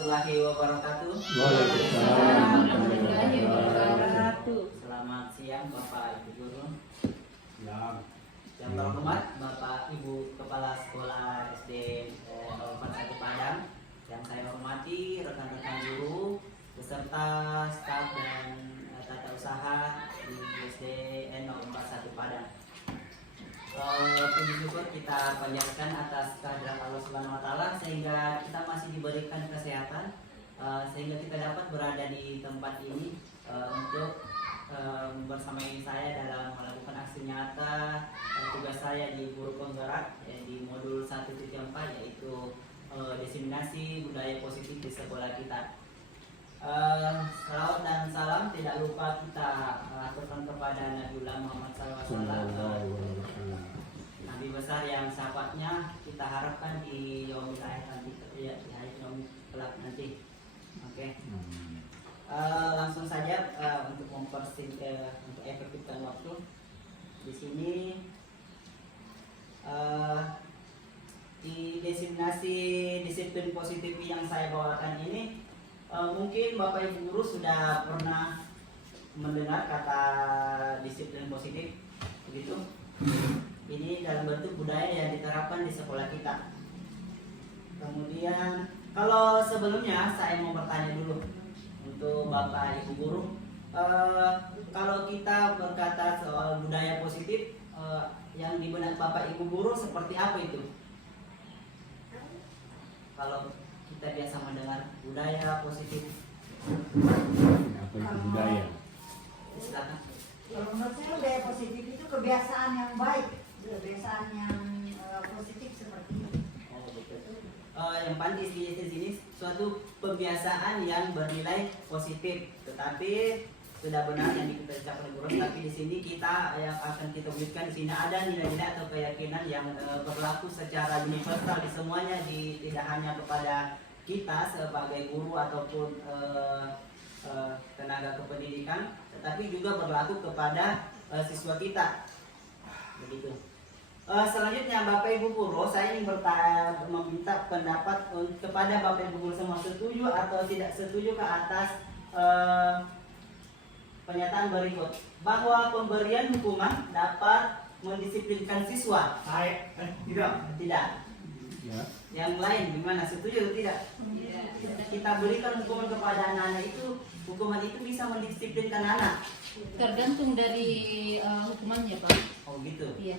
warahmatullahi wabarakatuh. Waalaikumsalam warahmatullahi wabarakatuh. Selamat siang Bapak Ibu Guru. Yang Ya. terhormat Bapak Ibu Kepala Sekolah SD 41 Padang. Yang saya hormati rekan-rekan guru beserta staf dan tata usaha di SD 41 Padang. Puji syukur kita panjatkan atas kehadirat Allah Subhanahu wa taala sehingga kita masih diberikan kesehatan sehingga kita dapat berada di tempat ini untuk bersama saya dalam melakukan aksi nyata tugas saya di Guru Penggerak di modul 1.4 yaitu diseminasi budaya positif di sekolah kita. Salawat dan salam tidak lupa kita aturkan kepada Nabiullah Muhammad SAW, Nabi besar yang syafaatnya kita harapkan di yaumil akhir nanti, ya, di hari yaumil kelak nanti. Oke. Langsung saja untuk untuk efektifkan waktu di sini di diseminasi disiplin positif yang saya bawakan ini. Mungkin Bapak Ibu Guru sudah pernah mendengar kata disiplin positif, begitu? Ini dalam bentuk budaya yang diterapkan di sekolah kita. Kemudian, kalau sebelumnya saya mau bertanya dulu untuk Bapak Ibu Guru, kalau kita berkata soal budaya positif, yang di benak Bapak Ibu Guru seperti apa itu? Kalau kita biasa mendengar budaya positif. Apa itu budaya? Silakan. Kalau menurut saya budaya positif itu kebiasaan yang baik, kebiasaan yang positif seperti itu. Oh, betul. Yang paling di sini suatu kebiasaan yang bernilai positif, tetapi sudah benar yang kita ucapkan oleh guru. Tapi di sini kita yang akan kita berikan di sini ada nilai-nilai atau keyakinan yang berlaku secara universal di semuanya, tidak hanya kepada kita sebagai guru ataupun tenaga kependidikan, tetapi juga berlaku kepada siswa kita. Begitu. Selanjutnya Bapak Ibu Guru, saya ingin meminta pendapat kepada Bapak Ibu Guru semua, setuju atau tidak setuju ke atas pernyataan berikut, bahwa pemberian hukuman dapat mendisiplinkan siswa. Tidak. Ya. Yang lain gimana, setuju atau tidak? Kita berikan hukuman kepada anak-anak itu, hukuman itu bisa mendisiplinkan anak. Tergantung dari hukumannya, Pak. Oh gitu. Iya.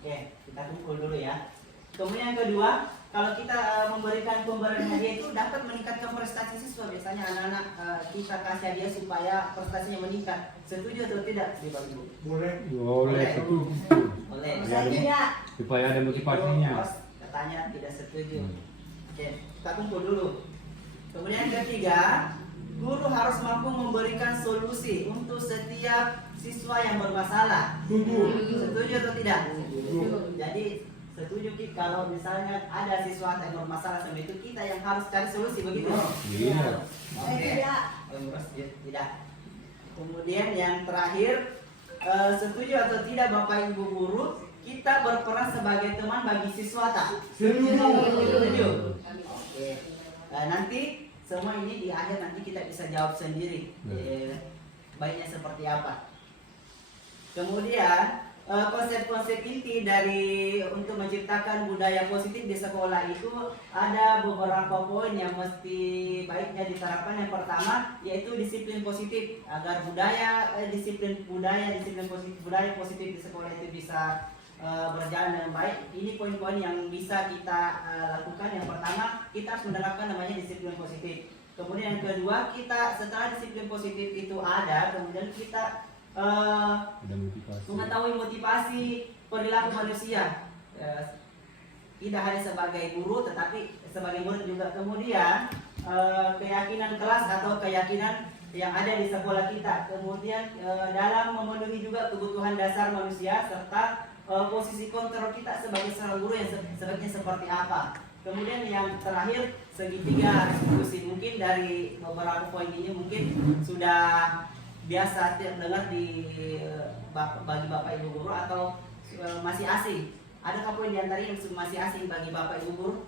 Oke, kita kumpul dulu ya. Kemudian yang kedua, kalau kita memberikan pemberian hadiah itu dapat meningkatkan prestasi siswa. Biasanya anak-anak kita kasih hadiah supaya prestasinya meningkat. Setuju atau tidak, Bapak Ibu? Boleh, setuju. Boleh. Saya tidak. Supaya ada motivasinya. Terus katanya tidak setuju. Oke, kita kumpul dulu. Kemudian yang ketiga, guru harus mampu memberikan solusi untuk setiap siswa yang bermasalah. Setuju atau tidak? Jadi setuju Ki, kalau misalnya ada siswa yang bermasalah sama itu, kita yang harus cari solusi, begitu? Iya. Saya tidak. Tidak. Kemudian yang terakhir, setuju atau tidak Bapak Ibu Guru, kita berperan sebagai teman bagi siswa tak? Setuju. Oke. Nanti semua ini di akhir nanti kita bisa jawab sendiri. Baiknya seperti apa? Kemudian konsep-konsep inti dari untuk menciptakan budaya positif di sekolah itu ada beberapa poin yang mesti baiknya diterapkan. Yang pertama yaitu disiplin positif, agar disiplin budaya positif di sekolah itu bisa berjalan dengan baik. Ini poin-poin yang bisa kita lakukan. Yang pertama, kita harus menerapkan namanya disiplin positif. Kemudian yang kedua, kita setelah disiplin positif itu ada, kemudian kita mengetahui motivasi perilaku manusia, tidak hanya sebagai guru tetapi sebagai murid juga. Kemudian keyakinan kelas atau keyakinan yang ada di sekolah kita. Kemudian dalam memenuhi juga kebutuhan dasar manusia, serta posisi kontrol kita sebagai seorang guru yang sebaiknya seperti apa. Kemudian yang terakhir, segitiga restitusi. Mungkin dari beberapa poin ini mungkin sudah biasa terdengar bagi Bapak Ibu Guru atau masih asing. Adakah poin di antara yang masih asing bagi Bapak Ibu Guru?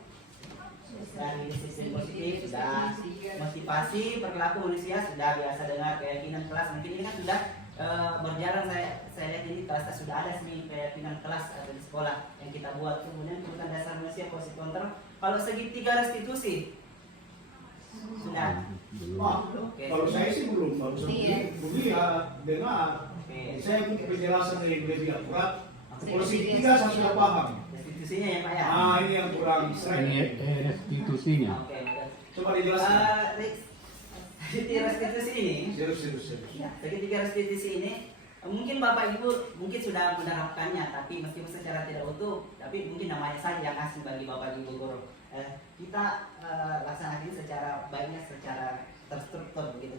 Dari sisi disiplin positif sudah, motivasi perilaku manusia sudah, biasa dengar, keyakinan kelas mungkin ini kan sudah berjalan. Saya lihat ini kelas sudah ada sih keyakinan kelas atau di sekolah yang kita buat. Kemudian kebutuhan dasar manusia, posisi kontrol. Kalau segitiga restitusi sudah. Oke. Kalau saya sih belum, baru Iya. lihat, dengar. Oke. Saya punya penjelasan yang lebih akurat. Kalau segitiga saya sudah paham. Restitusinya ya Pak ya. Ah, ini yang kurang Ini sering. restitusinya. Oke. Coba dijelaskan. Restitusi ini. Serius. Ya, segitiga restitusi ini mungkin Bapak Ibu mungkin sudah menerapkannya, tapi meskipun secara tidak utuh, tapi mungkin namanya saja yang asing bagi Bapak Ibu guru. Kita laksanakan ini secara baiknya, secara terstruktur begitu.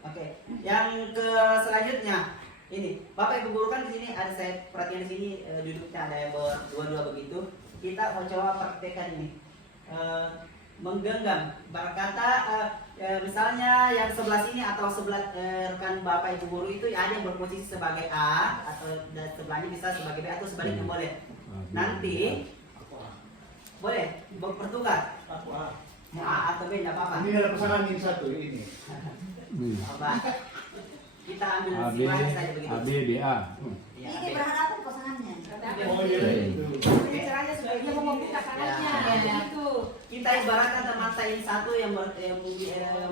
Oke, yang ke selanjutnya ini Bapak Ibu guru kan di sini ada, saya perhatikan di sini duduknya ada yang berdua-dua begitu. Kita mau coba praktekkan ini. Menggenggam, berkata misalnya yang sebelah sini atau sebelah rekan Bapak Ibu guru itu ada yang berposisi sebagai A atau dan sebelahnya bisa sebagai B atau sebaliknya boleh. Nanti boleh bertukar mau A atau B tidak apa-apa. Ini ada pasangan yang satu ini. Apa? Kita ambil AB, simulasi saja begitu. AB, BA. Ya, Ini AB. berhadapan pasangannya. Oh iya itu. Ini caranya supaya dia mau membuka tangannya. Ya. Gitu. Kita ibaratkan teman saya ini satu yang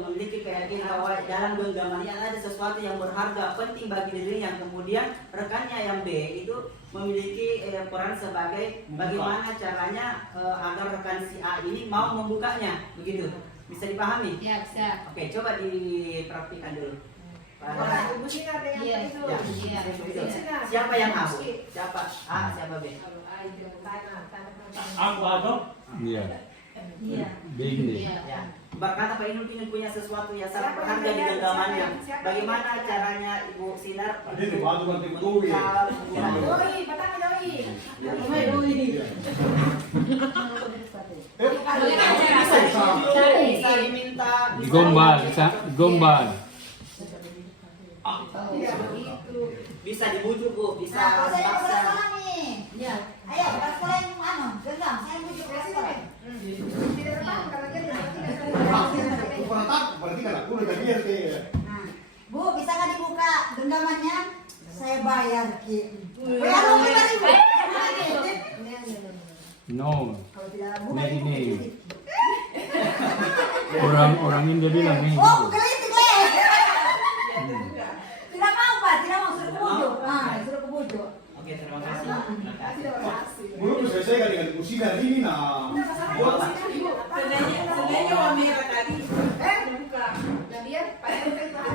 memiliki keyakinan bahwa dalam genggamannya ada sesuatu yang berharga penting bagi dirinya, kemudian rekannya yang B itu memiliki peran sebagai bagaimana caranya agar rekan si A ini mau membukanya, begitu. Bisa dipahami? Ya, bisa. Oke, coba dipraktikkan dulu. Bukan, Ibu Sinar ada yang Iya. itu. Ya, Iya. Ibu Sinar. siapa yang A? Siapa A? Siapa B? Aku atau? Iya. Iya. B ini. Iya. Ya. Berkata Pak Inul ingin punya sesuatu yang sangat berharga di genggamannya. Bagaimana caranya Ibu Sinar? Ada di batu bantu tuh ya. Doi, petang doi. Bisa diminta. Digombal, gombal. Bisa dibujuk Bu, bisa Nah, kalau saya dipaksa. kelas sekolah nih. Iya. Ayo, kelas sekolah yang genggam. Saya bujuk kelas sekolah. Tidak tahu kalau dia tidak Aku pernah tak, berarti kan aku udah biar deh. Nah, Bu, bisa nggak dibuka genggamannya? Saya bayar, Ki. Bayar dong 5.000. No. Kalau tidak buka, Ini, Ibu ini. bujuk. Orang India bilang nih. Oh, gelitik le. Tidak mau, Pak. Tidak mau. Suruh kebujuk. Nah, suruh kebujuk. Oke, terima kasih. Terima kasih. Belum selesai kali dengan musik hari ini nah. Buat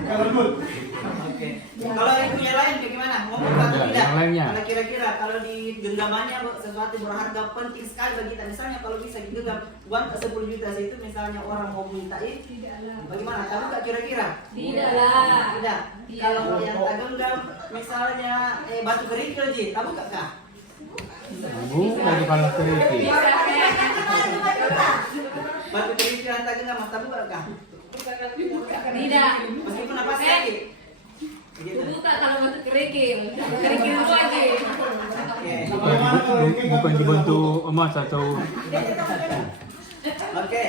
kalau dulu. Oke. Kalau yang punya lain bagaimana? Mau buka atau Ya, tidak? yang lainnya. Kalau kira-kira kalau di genggamannya Bu, sesuatu berharga penting sekali bagi kita. Misalnya kalau bisa digenggam uang 10 juta itu misalnya orang mau mintain, bagaimana? Tahu nggak kira-kira? Tidak lah. Tidak. Iya. Kalau yang tak genggam misalnya batu kerikil Ji, tahu nggak Kak? Bu, lagi kalau keriki. Batu kerikil yang tak genggam, tahu nggak Kak? Tidak. Meskipun apa sakit. Begitu. Buka kalau masuk kerikil. Kerikil dulu aja. Oke. Bukan dibentuk emas atau Oke.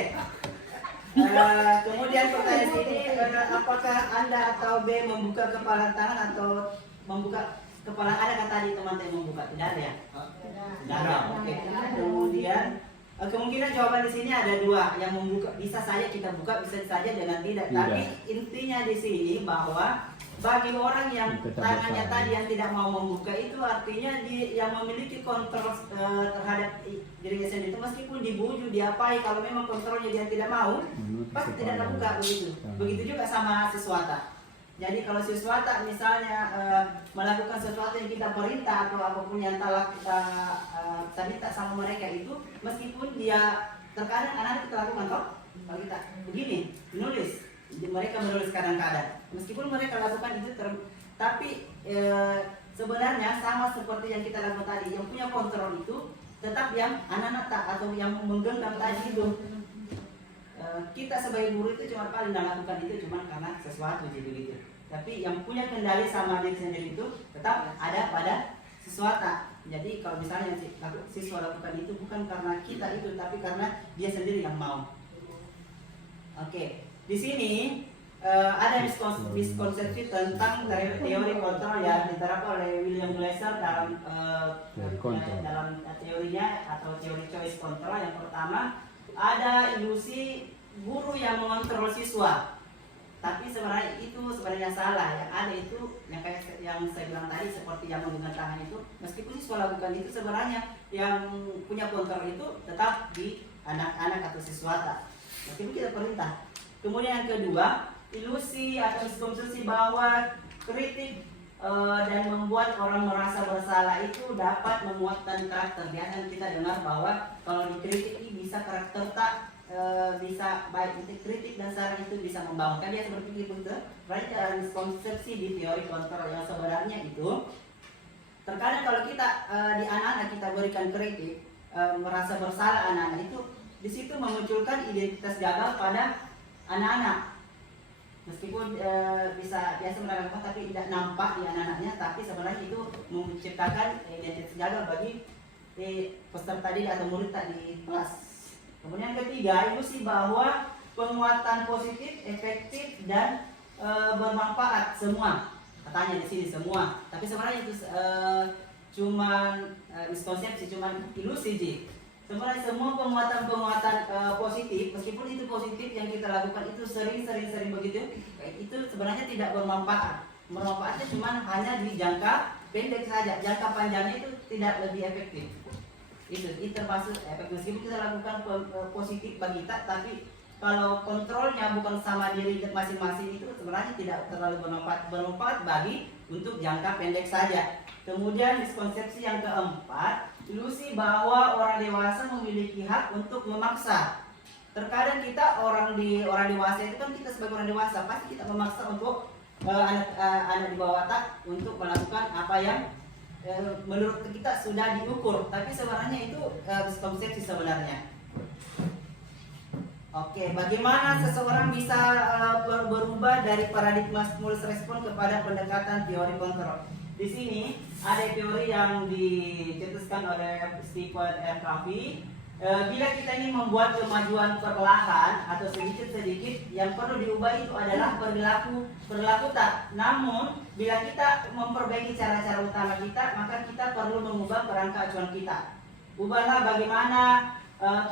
Kemudian pertanyaan sini, apakah Anda atau B membuka kepala tangan atau membuka kepala? Ada kata tadi teman yang membuka? Tidak ada ya? Tidak ada. Oke. Kemudian kemungkinan jawaban di sini ada dua, yang membuka bisa saja kita buka, bisa saja dengan tidak. Tidak. Tapi intinya di sini bahwa bagi orang yang Tetap tangannya bersalah. tadi yang tidak mau membuka itu artinya yang memiliki kontrol terhadap dirinya sendiri itu meskipun dibujuk diapai, kalau memang kontrolnya dia tidak mau pasti tidak terbuka begitu. Begitu juga sama siswata. Jadi kalau siswata misalnya melakukan sesuatu yang kita perintah atau apapun yang telah kita minta sama mereka itu, meskipun dia terkadang anak-anak kita lakukan toh, kalau kita begini menulis, mereka menulis kadang-kadang, meskipun mereka lakukan itu tapi sebenarnya sama seperti yang kita lakukan tadi, yang punya kontrol itu tetap yang anak-anak atau yang menggenggam tadi itu. Kita sebagai guru itu cuma paling melakukan itu cuma karena sesuatu jadi begitu. Tapi yang punya kendali sama diri sendiri itu tetap ada pada siswata. Jadi kalau misalnya siswa lakukan itu bukan karena kita itu, tapi karena dia sendiri yang mau. Oke, di sini ada miskonsepsi tentang teori kontrol yang diterapkan oleh William Glasser dalam Teori kontrol. dalam teorinya atau teori choice control. Yang pertama, ada ilusi guru yang mengontrol siswa. Tapi sebenarnya itu sebenarnya salah. Yang ada itu yang kayak yang saya bilang tadi, seperti yang menggunakan tangan itu, meskipun siswa lakukan itu, sebenarnya yang punya kontrol itu tetap di anak-anak atau siswa, meskipun kita perintah. Kemudian yang kedua, ilusi atau miskonsepsi bahwa kritik dan membuat orang merasa bersalah itu dapat menguatkan karakter. Biasanya kita dengar bahwa kalau dikritik ini bisa karakter tak bisa baik. Kritik dan saran itu bisa membangun. Kan dia berpikir begitu. Berarti miskonsepsi di teori kontrol yang sebenarnya itu terkadang kalau kita di anak-anak kita berikan kritik, merasa bersalah anak-anak itu, di situ memunculkan identitas gagal pada anak-anak. Meskipun bisa biasa melakukan tapi tidak nampak di anak-anaknya, tapi sebenarnya itu menciptakan identitas gagal bagi peserta didik atau murid di kelas. Kemudian ketiga, ilusi bahwa penguatan positif, efektif dan bermanfaat semua. Katanya di sini semua, tapi sebenarnya itu cuman miskonsepsi, cuman ilusi sih. Sebenarnya semua penguatan positif, meskipun itu positif yang kita lakukan itu sering begitu, itu sebenarnya tidak bermanfaat. Bermanfaatnya cuma hanya di jangka pendek saja, jangka panjangnya itu tidak lebih efektif. Itu termasuk efektif, meskipun kita lakukan positif bagi kita, tapi kalau kontrolnya bukan sama diri masing-masing itu sebenarnya tidak terlalu bermanfaat bagi untuk jangka pendek saja. Kemudian miskonsepsi yang keempat, ilusi bahwa orang dewasa memiliki hak untuk memaksa. Terkadang kita orang dewasa itu kan, kita sebagai orang dewasa pasti kita memaksa untuk anak di bawah tak untuk melakukan apa yang menurut kita sudah diukur, tapi sebenarnya itu miskonsepsi sebenarnya. Oke, bagaimana seseorang bisa berubah dari paradigma stimulus respon kepada pendekatan teori kontrol? Di sini ada teori yang dicetuskan oleh Stephen R. Covey. Bila kita ingin membuat kemajuan perlahan atau sedikit-sedikit, yang perlu diubah itu adalah perilaku tak. Namun, bila kita memperbaiki cara-cara utama kita, maka kita perlu mengubah kerangka acuan kita. Ubahlah bagaimana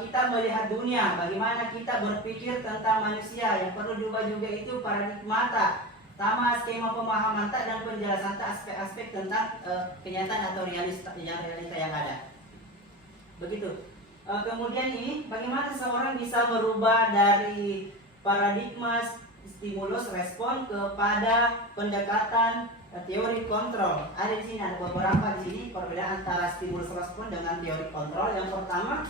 kita melihat dunia, bagaimana kita berpikir tentang manusia. Yang perlu diubah juga itu paradigma tak, sama skema pemahaman tak dan penjelasan tak aspek-aspek tentang kenyataan atau realita yang ada. Begitu. Kemudian ini, bagaimana seseorang bisa merubah dari paradigma stimulus respon kepada pendekatan teori kontrol. Ada di sini, ada beberapa di sini perbedaan antara stimulus respon dengan teori kontrol. Yang pertama,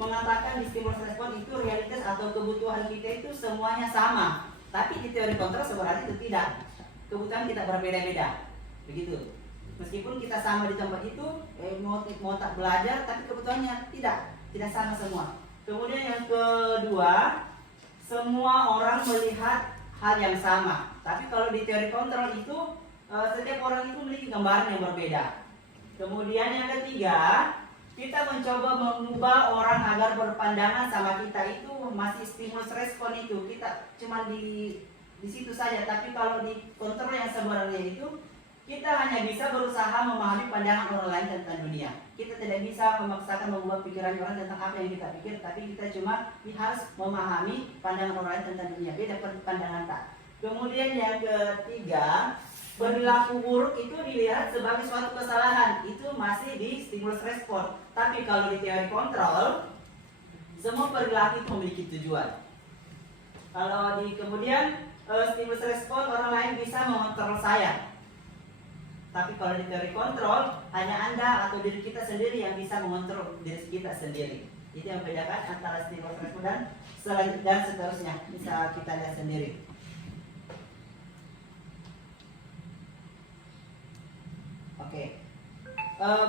mengatakan di stimulus respon itu realitas atau kebutuhan kita itu semuanya sama. Tapi di teori kontrol sebenarnya itu tidak. Kebutuhan kita berbeda-beda. Begitu. Meskipun kita sama di tempat itu, mau tak belajar, tapi kebutuhannya tidak sama semua. Kemudian yang kedua, semua orang melihat hal yang sama. Tapi kalau di teori kontrol itu setiap orang itu memiliki gambaran yang berbeda. Kemudian yang ketiga, kita mencoba mengubah orang agar berpandangan sama kita itu masih stimulus respon itu. Kita cuma di situ saja. Tapi kalau di kontrol yang sebenarnya itu, kita hanya bisa berusaha memahami pandangan orang lain tentang dunia. Kita tidak bisa memaksakan mengubah pikiran orang tentang apa yang kita pikir, tapi kita cuma harus memahami pandangan orang lain tentang dunia. Beda pandangan tak. Kemudian yang ketiga, perilaku buruk itu dilihat sebagai suatu kesalahan. Itu masih di stimulus respon. Tapi kalau di teori kontrol, semua perilaku itu memiliki tujuan. Kalau di kemudian stimulus respon, orang lain bisa mengontrol saya. Tapi kalau di teori kontrol, hanya Anda atau diri kita sendiri yang bisa mengontrol diri kita sendiri. Itu yang membedakan antara stimulus respon dan seterusnya. Bisa kita lihat sendiri. Oke.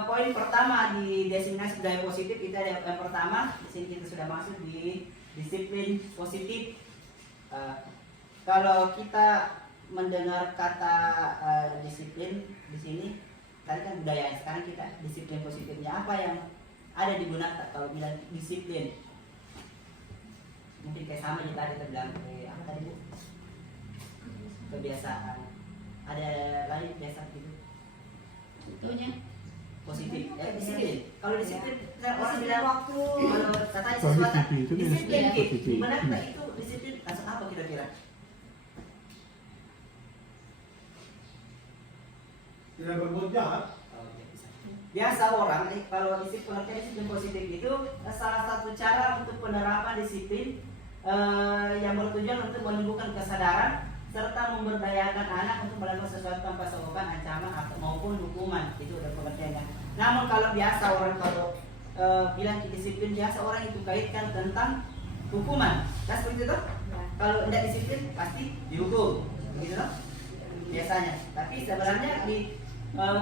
Poin pertama di desiminasi budaya positif itu ada yang pertama. Di sini kita sudah masuk di disiplin positif. Kalau kita mendengar kata disiplin di sini, tadi kan budaya, sekarang kita disiplin positifnya apa yang ada di benak tak kalau bilang disiplin? mungkin kayak sama yang tadi kita bilang apa tadi Bu? Kebiasaan. Ada lain biasa gitu. Contohnya Positif. Disiplin. Kalau disiplin orang Disiplin bilang waktu. kalau katanya Kalau sesuatu disiplin itu dia disiplin ya, Ki. disiplin. Gimana kita itu disiplin langsung apa kira-kira? Tidak berbuat jahat. Oh, ya, bisa. Biasa orang kalau disiplin positif itu salah satu cara untuk penerapan disiplin yang bertujuan untuk menumbuhkan kesadaran serta memberdayakan anak untuk melakukan sesuatu tanpa sebabkan ancaman atau maupun hukuman. Itu udah pengertiannya. Namun kalau biasa orang kalau bilang disiplin, biasa orang itu kaitkan tentang hukuman. Nah seperti itu. Kalau tidak disiplin pasti dihukum, begitu loh biasanya. Tapi sebenarnya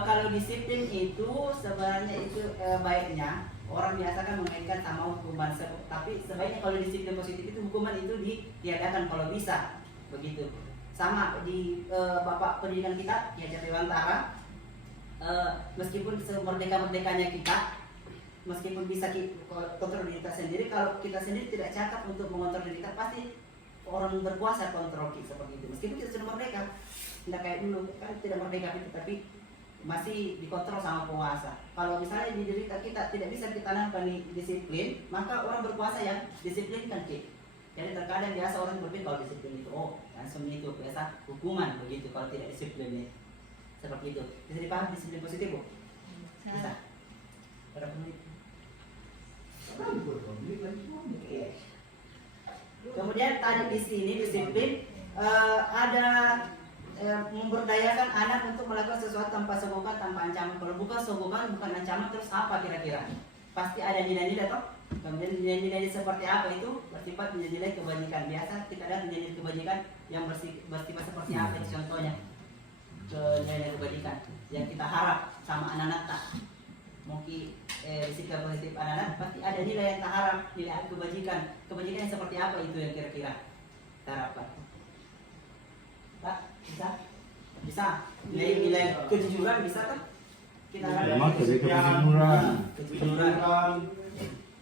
kalau disiplin itu sebenarnya itu baiknya orang biasa kan mengaitkan sama hukuman. Tapi sebaiknya kalau disiplin positif itu hukuman itu ditiadakan kalau bisa, begitu. Sama di Bapak pendidikan kita ya Dewantara, meskipun semerdeka-merdekanya kita, meskipun bisa kontrol diri kita sendiri, kalau kita sendiri tidak cakap untuk mengontrol diri kita, pasti orang berkuasa kontrol kita seperti itu. Meskipun kita sudah merdeka, tidak kayak dulu kan tidak merdeka itu, tapi masih dikontrol sama penguasa. Kalau misalnya di diri kita tidak bisa kita tanamkan disiplin, maka orang berkuasa yang disiplinkan kita. Jadi terkadang biasa orang berpikir kalau disiplin itu langsung itu biasa hukuman begitu kalau tidak disiplin seperti itu. Bisa dipahami disiplin positif Bu? Bisa. Berapa menit? Oke. Kemudian tadi di sini disiplin ada memberdayakan anak untuk melakukan sesuatu tanpa sogokan, tanpa ancaman. Kalau bukan sogokan, bukan ancaman, terus apa kira-kira? Pasti ada nilai-nilai toh. Kemudian nilai-nilai seperti apa itu bersifat nilai kebajikan. Biasa kita ada nilai kebajikan yang bersifat seperti apa itu contohnya. Nilai kebajikan yang kita harap sama anak-anak tak. Mungkin sikap positif anak-anak pasti ada nilai yang kita harap, nilai kebajikan. Kebajikan yang seperti apa itu yang kira-kira kita harapkan? Tak? Bisa? Bisa. Nilai kejujuran bisa kan? Kita Memang dari kejujuran. Kejujuran.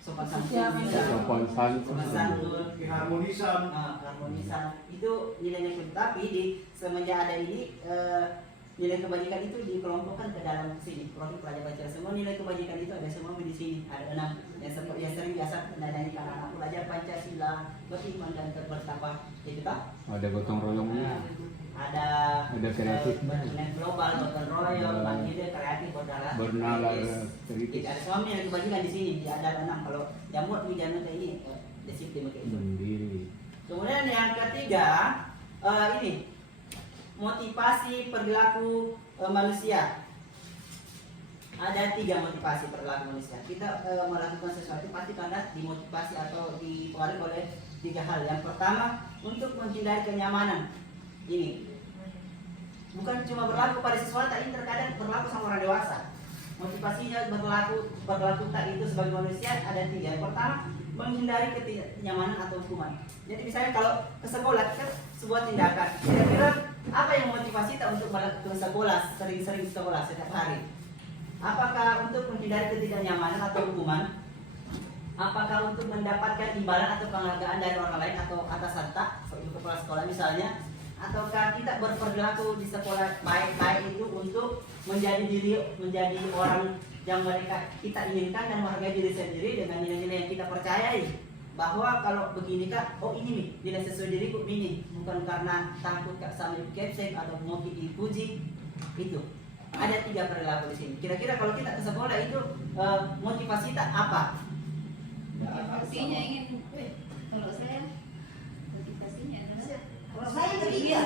Sopan santun bisa. Sopan santun. Sopan santun. Keharmonisan. Harmonisan itu nilainya. Tapi di semenjak ada ini nilai kebajikan itu dikelompokkan ke dalam sini. Profil pelajar baca semua nilai kebajikan itu ada semua di sini. Ada 6 yang sering biasa nyanyi anak pelajar Pancasila, beriman dan bertakwa. Itu tak? Ada gotong royongnya. Ada kreatifnya. Global, gotong royong, ide kreatif, bernalar kritis. Ada semua nilai kebajikan di sini. Ada 6. Kalau jamur di jangan ini disiplin begitu. Mandiri. Kemudian yang ketiga ini motivasi perilaku manusia. Ada 3 motivasi perilaku manusia. Kita melakukan sesuatu pasti karena dimotivasi atau dipengaruhi oleh 3 hal. Yang pertama untuk menghindari kenyamanan. Ini bukan cuma berlaku pada siswa, tapi terkadang berlaku sama orang dewasa. Motivasinya berlaku tak itu sebagai manusia ada 3. Yang pertama menghindari ketidaknyamanan atau hukuman. Jadi misalnya kalau ke sekolah kan sebuah tindakan, kira-kira apa yang memotivasi kita untuk ke sekolah, sering-sering sekolah setiap hari? Apakah untuk menghindari ketidaknyamanan atau hukuman? Apakah untuk mendapatkan imbalan atau penghargaan dari orang lain atau atasan tak, sebagai kepala sekolah misalnya? Ataukah kita berperilaku di sekolah baik-baik itu untuk menjadi orang yang mereka kita inginkan dan menghargai diri sendiri dengan nilai-nilai yang kita percayai, bahwa kalau begini kak, oh ini nih nilai sesuai diriku ini, bukan karena takut kak sama dikepsek atau mau dipuji. Itu ada 3 perilaku di sini. Kira-kira kalau kita ke sekolah itu motivasi kita apa? motivasinya ingin kalau saya motivasinya adalah Kalau saya ketiga,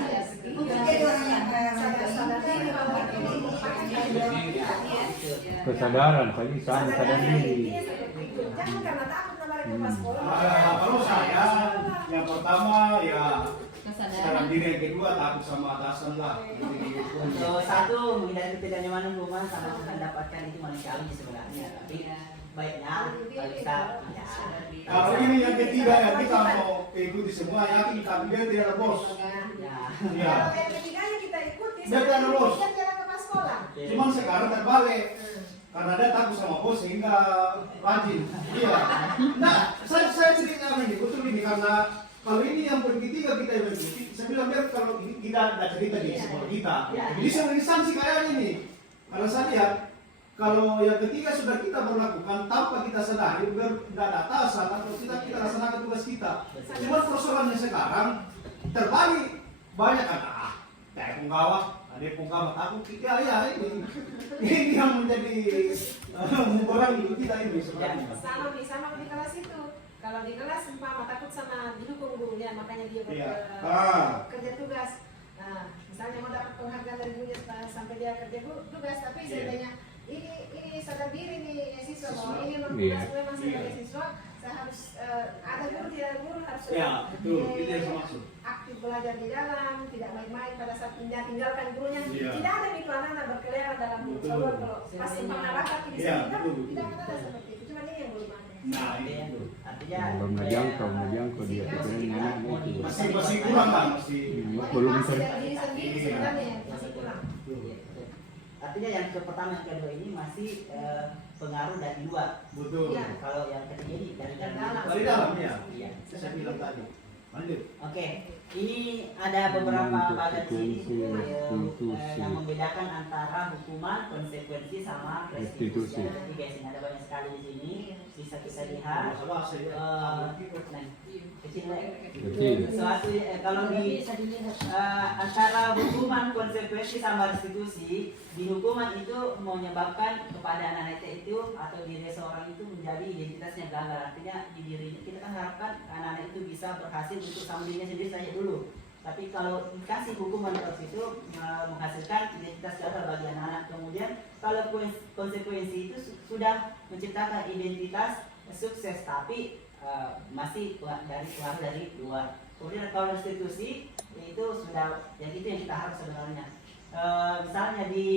untuk jadi orang yang sadar diri, Kesadaran, tadi sadar diri. Jangan karena takut sama mereka pas sekolah. Kalau saya yang pertama ya sadar kesadaran. diri, yang kedua takut sama atasan lah. Untuk 1 menghindari ketidaknyamanan hukuman sama mendapatkan itu manusiawi sebenarnya. Tapi baiknya kalau kita ya. Kalau ini yang ketiga ya kita mau ikuti semua, yakin tapi dia tidak ada bos. Ya. Ya. Kalau yang ketiganya kita ikuti, Biar kita lulus. kita jalan ke pas sekolah. Cuman sekarang terbalik. karena dia takut sama bos sehingga rajin. Iya. Nah, saya cerita ini betul ini karena kalau ini yang poin ketiga kita evaluasi, saya bilang biar kalau kita ada cerita di sekolah kita, jadi semua instansi kayak ini. Karena saya lihat kalau yang ketiga sudah kita berlakukan tanpa kita sadari, biar tidak ada atasan atau kita laksanakan tugas kita. Cuma persoalannya sekarang terbalik banyak anak kayak penggawa, ada penggawa aku ya ini yang menjadi mengurangi kita ini sebenarnya. Sama di kelas itu. Kalau di kelas umpama takut sama didukung gurunya, makanya dia kerja tugas. Nah, misalnya mau dapat penghargaan dari gurunya sampai dia kerja tugas, tapi sebenarnya ini sadar diri nih siswa bahwa ini memang sebagai siswa saya harus ada guru tidak ada guru harus aktif belajar di dalam, tidak main-main pada saat tinggalkan gurunya. Tidak ada itu anak-anak berkeliaran dalam keluar kalau pas umpama rapat di sini tidak ada seperti itu. Cuma ini yang belum ada. Nah, ini artinya belum menjangkau dia sebenarnya anak itu masih kurang kan, belum Diri sendiri sebenarnya masih kurang. Artinya yang pertama yang kedua ini masih pengaruh dari luar. betul. Iya. Kalau yang ketiga ini dari dalam. Dari dalam ya. Iya. Saya bilang tadi. Lanjut. Oke, ini ada beberapa bagian sini yang membedakan antara hukuman, konsekuensi sama restitusi. Jadi guys, ini ada banyak sekali di sini. Bisa kita lihat. Kecil. Suatu kalau di antara hukuman, konsekuensi sama restitusi, di hukuman itu menyebabkan kepada anak itu atau diri seorang itu menjadi identitasnya gagal. Artinya di dirinya kita kan harapkan anak-anak itu bisa berhasil untuk sama dirinya sendiri saja dulu. Tapi kalau dikasih hukuman terus itu menghasilkan identitas gagal bagi anak-anak. Kemudian kalau konsekuensi itu sudah menciptakan identitas sukses, tapi masih pengaruh dari luar. Kemudian kalau restitusi itu sudah yang itu yang kita harap sebenarnya. Misalnya di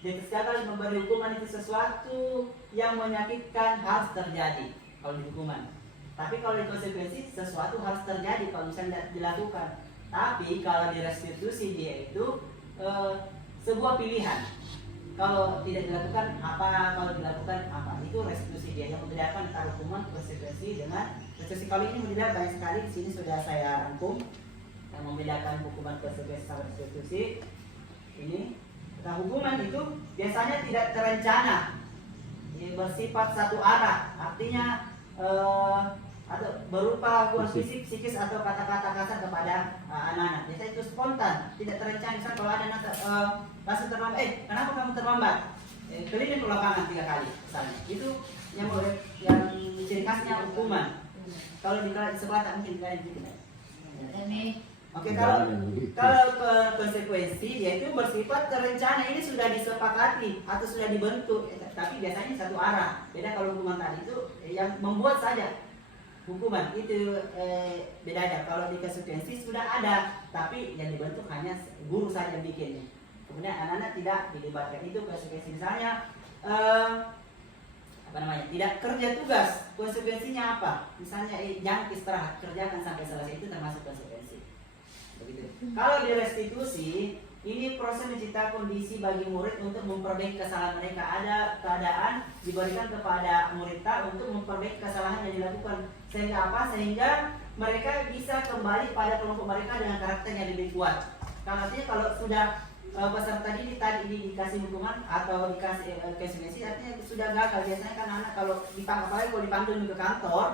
identitas gagal memberi hukuman itu sesuatu yang menyakitkan harus terjadi kalau di hukuman. Tapi kalau di konsekuensi sesuatu harus terjadi kalau misalnya dilakukan. Tapi kalau di restitusi dia itu sebuah pilihan. Kalau tidak dilakukan apa, kalau dilakukan apa, itu restitusi dia yang membedakan antara hukuman, konsekuensi dengan restitusi. Kalau ini tidak banyak sekali di sini sudah saya rangkum yang membedakan hukuman, konsekuensi sama restitusi. Ini, nah hukuman itu biasanya tidak terencana, bersifat satu arah, artinya atau berupa hukuman fisik, psikis atau kata-kata kasar kepada anak-anak. Biasanya itu spontan, tidak terencana. Misal kalau ada anak langsung terlambat, kenapa kamu terlambat? Keliling ke lapangan 3 kali, misalnya. Itu yang ciri khasnya hukuman. Kalau di sekolah tak mungkin kalian gitu. Oke, kalau konsekuensi dia itu bersifat terencana, ini sudah disepakati atau sudah dibentuk, tapi biasanya satu arah. Beda kalau hukuman tadi itu yang membuat saja. Hukuman itu bedanya. Kalau di konsekuensi sudah ada, tapi yang dibentuk hanya guru saja bikinnya. Kemudian anak-anak tidak dilibatkan. Itu konsekuensi. Misalnya tidak kerja tugas, konsekuensinya apa? Misalnya jangan istirahat, kerjakan sampai selesai, itu termasuk konsekuensi. Begitu. Kalau di restitusi, ini proses menciptakan kondisi bagi murid untuk memperbaiki kesalahan mereka. Ada keadaan diberikan kepada murid untuk memperbaiki kesalahan yang dilakukan. Sehingga apa? Sehingga mereka bisa kembali pada kelompok mereka dengan karakter yang lebih kuat. Karena artinya kalau sudah peserta ini tadi dikasih hukuman atau dikasih konsekuensi, artinya sudah gagal. Biasanya kan anak kalau dipanggil, apalagi kalau dipanggil ke kantor,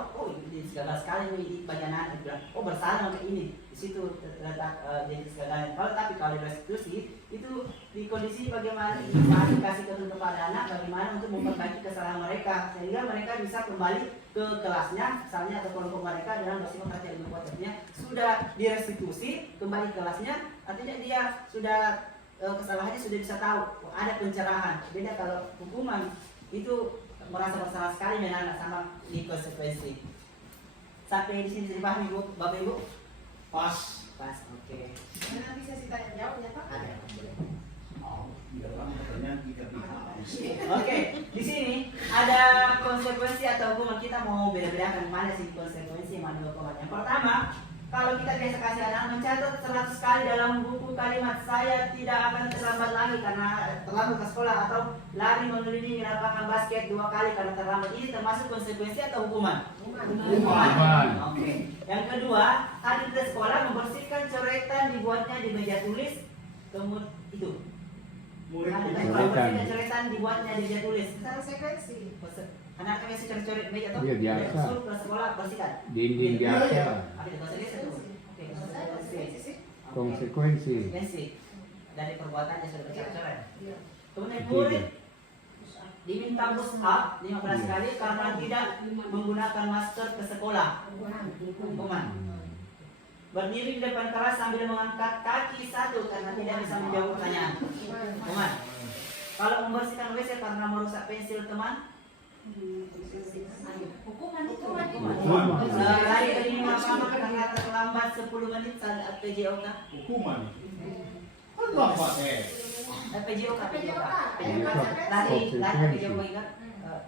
ini gagal sekali nih bagian anak, bilang, bersalah untuk ini. Di situ terletak jadi segala. Kalau restitusi itu di kondisi bagaimana dikasih kepada anak, bagaimana untuk memperbaiki kesalahan mereka sehingga mereka bisa kembali ke kelasnya, misalnya atau kelompok mereka dengan bersifat hati yang lebih kuat. Artinya sudah direstitusi kembali ke kelasnya, artinya dia sudah kesalahannya sudah bisa tahu, ada pencerahan. Beda kalau hukuman itu merasa bersalah sekali dengan anak sama di konsekuensi. Sampai di sini dipahami Bu, Bapak Ibu? Pas, oke. Nanti sesi tanya jawabnya Pak. Ada, boleh. Oke, di sini ada konsekuensi atau hukuman. Kita mau beda-bedakan mana sih konsekuensi, mana hukuman. Yang pertama, kalau kita biasa kasih anak mencatat 100 kali dalam buku kalimat saya tidak akan terlambat lagi karena terlambat ke sekolah, atau lari mengelilingi lapangan basket 2 kali karena terlambat, ini termasuk konsekuensi atau hukuman? Hukuman. Oke. Yang kedua, hadir ke sekolah membersihkan coretan dibuatnya di meja tulis, kemudian itu. Murid Hadir ke itu. sekolah membersihkan coretan dibuatnya di meja tulis. Konsekuensi. Anak kami sih coret meja tuh. Iya, biasa. Suruh ke sekolah bersihkan. Dinding biasa. Ada konsekuensi tuh. Oke, konsekuensi. Konsekuensi. Dari perbuatannya sudah bercoret-coret. Iya. Kemudian Ketiga. murid diminta push up 15 Iya. kali karena tidak menggunakan masker ke sekolah. Hukuman. Berdiri di depan kelas sambil mengangkat kaki 1 karena tidak bisa menjawab pertanyaan. Hukuman. Kalau membersihkan WC karena merusak pensil teman. Hukuman itu Hukuman. Lari dari lapangan karena terlambat 10 menit saat PJOK. Hukuman. Kan lambat PJOK. PJOK. Lari Konsekuensi. PJOK ingat?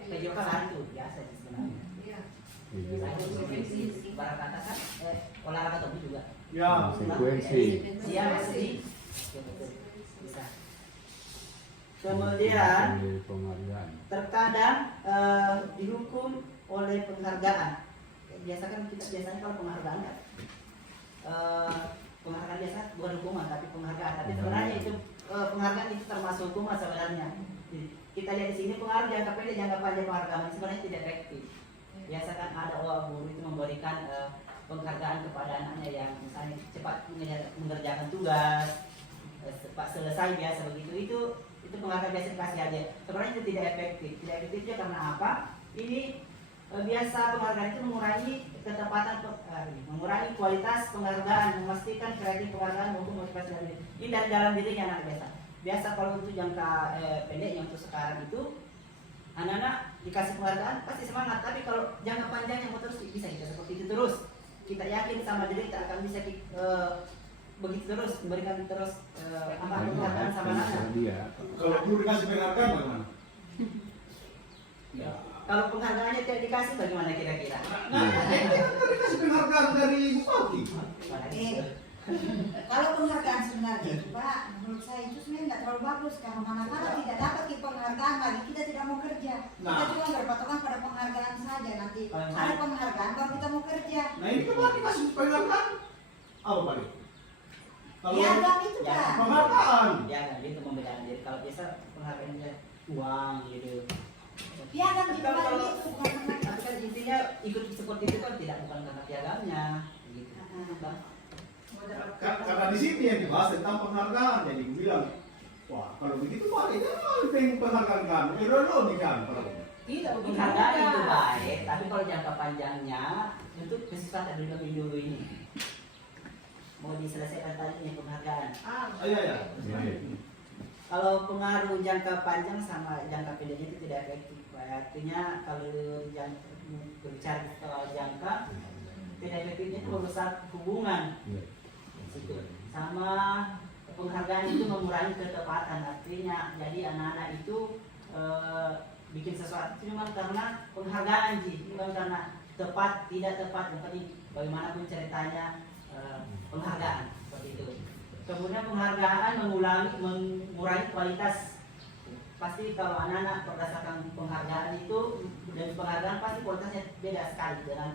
PJOK lari itu biasa sih sebenarnya. Barang kata kan, olahraga tubuh juga. Ya. Konsekuensi. Dia masih bisa. Kemudian Penghargaan. terkadang dihukum oleh penghargaan. Biasakan kita biasanya kalau penghargaan kan, penghargaan biasa bukan hukuman tapi penghargaan. Tapi sebenarnya itu penghargaan itu termasuk hukuman sebenarnya. Jadi, kita lihat di sini pengaruh jangka pendek, jangka panjang penghargaan sebenarnya tidak efektif. Biasakan ada guru itu memberikan penghargaan kepada anaknya yang misalnya cepat mengerjakan tugas, cepat selesai biasa begitu. Itu penghargaan biasa dikasih aja. Sebenarnya itu tidak efektif. Tidak efektifnya karena apa? Ini biasa penghargaan itu mengurangi ketepatan, mengurangi kualitas penghargaan, memastikan kreatif penghargaan maupun motivasi dari ini dari dalam dirinya anak biasa. Biasa kalau untuk jangka pendek yang untuk sekarang itu anak-anak dikasih penghargaan pasti semangat, tapi kalau jangka panjangnya mau terus bisa kita seperti itu terus. Kita yakin sama diri kita akan bisa begitu terus memberikan terus penghargaan sama anak. Kalau guru dikasih penghargaan bagaimana? Ya. Kalau penghargaannya tidak dikasih bagaimana kira-kira? Nah, dikasih penghargaan dari bupati. Kalau penghargaan sebenarnya itu Pak, menurut saya itu sebenarnya tidak terlalu bagus karena manakala tidak dapat penghargaan lagi kita tidak mau kerja. Kita cuma berpatokan pada penghargaan saja, nanti ada penghargaan baru kita mau kerja. Nah ini kan dikasih penghargaan. Apa Pak? Piagam itu Ya. Pak. Penghargaan. Ya, itu membedakan diri. Kalau biasa penghargaannya uang gitu. Piagam di Kalau- luar itu bukan Tapi penghargaan. kan intinya ikut seperti itu kan tidak bukan karena piagamnya. Gitu. Bang. Karena di sini yang dibahas tentang penghargaan, jadi gue bilang, wah kalau begitu Pak, itu pengen penghargaan kan, nih kan kalau Tidak begitu. Penghargaan itu baik, tapi kalau jangka panjangnya untuk kesempatan dulu ini mau diselesaikan tadi penghargaan. iya ya. Kalau pengaruh jangka panjang sama jangka pendeknya itu tidak efektif. Artinya kalau berbicara soal jangka tidak efektifnya itu merusak hubungan. Situ. Sama penghargaan itu mengurangi ketepatan. Artinya jadi anak-anak itu bikin sesuatu cuma karena penghargaan sih, bukan karena tepat tidak tepat. Yang penting bagaimanapun ceritanya penghargaan seperti itu. Kemudian penghargaan mengurangi kualitas. Pasti kalau anak-anak berdasarkan penghargaan itu dan penghargaan pasti kualitasnya beda sekali dengan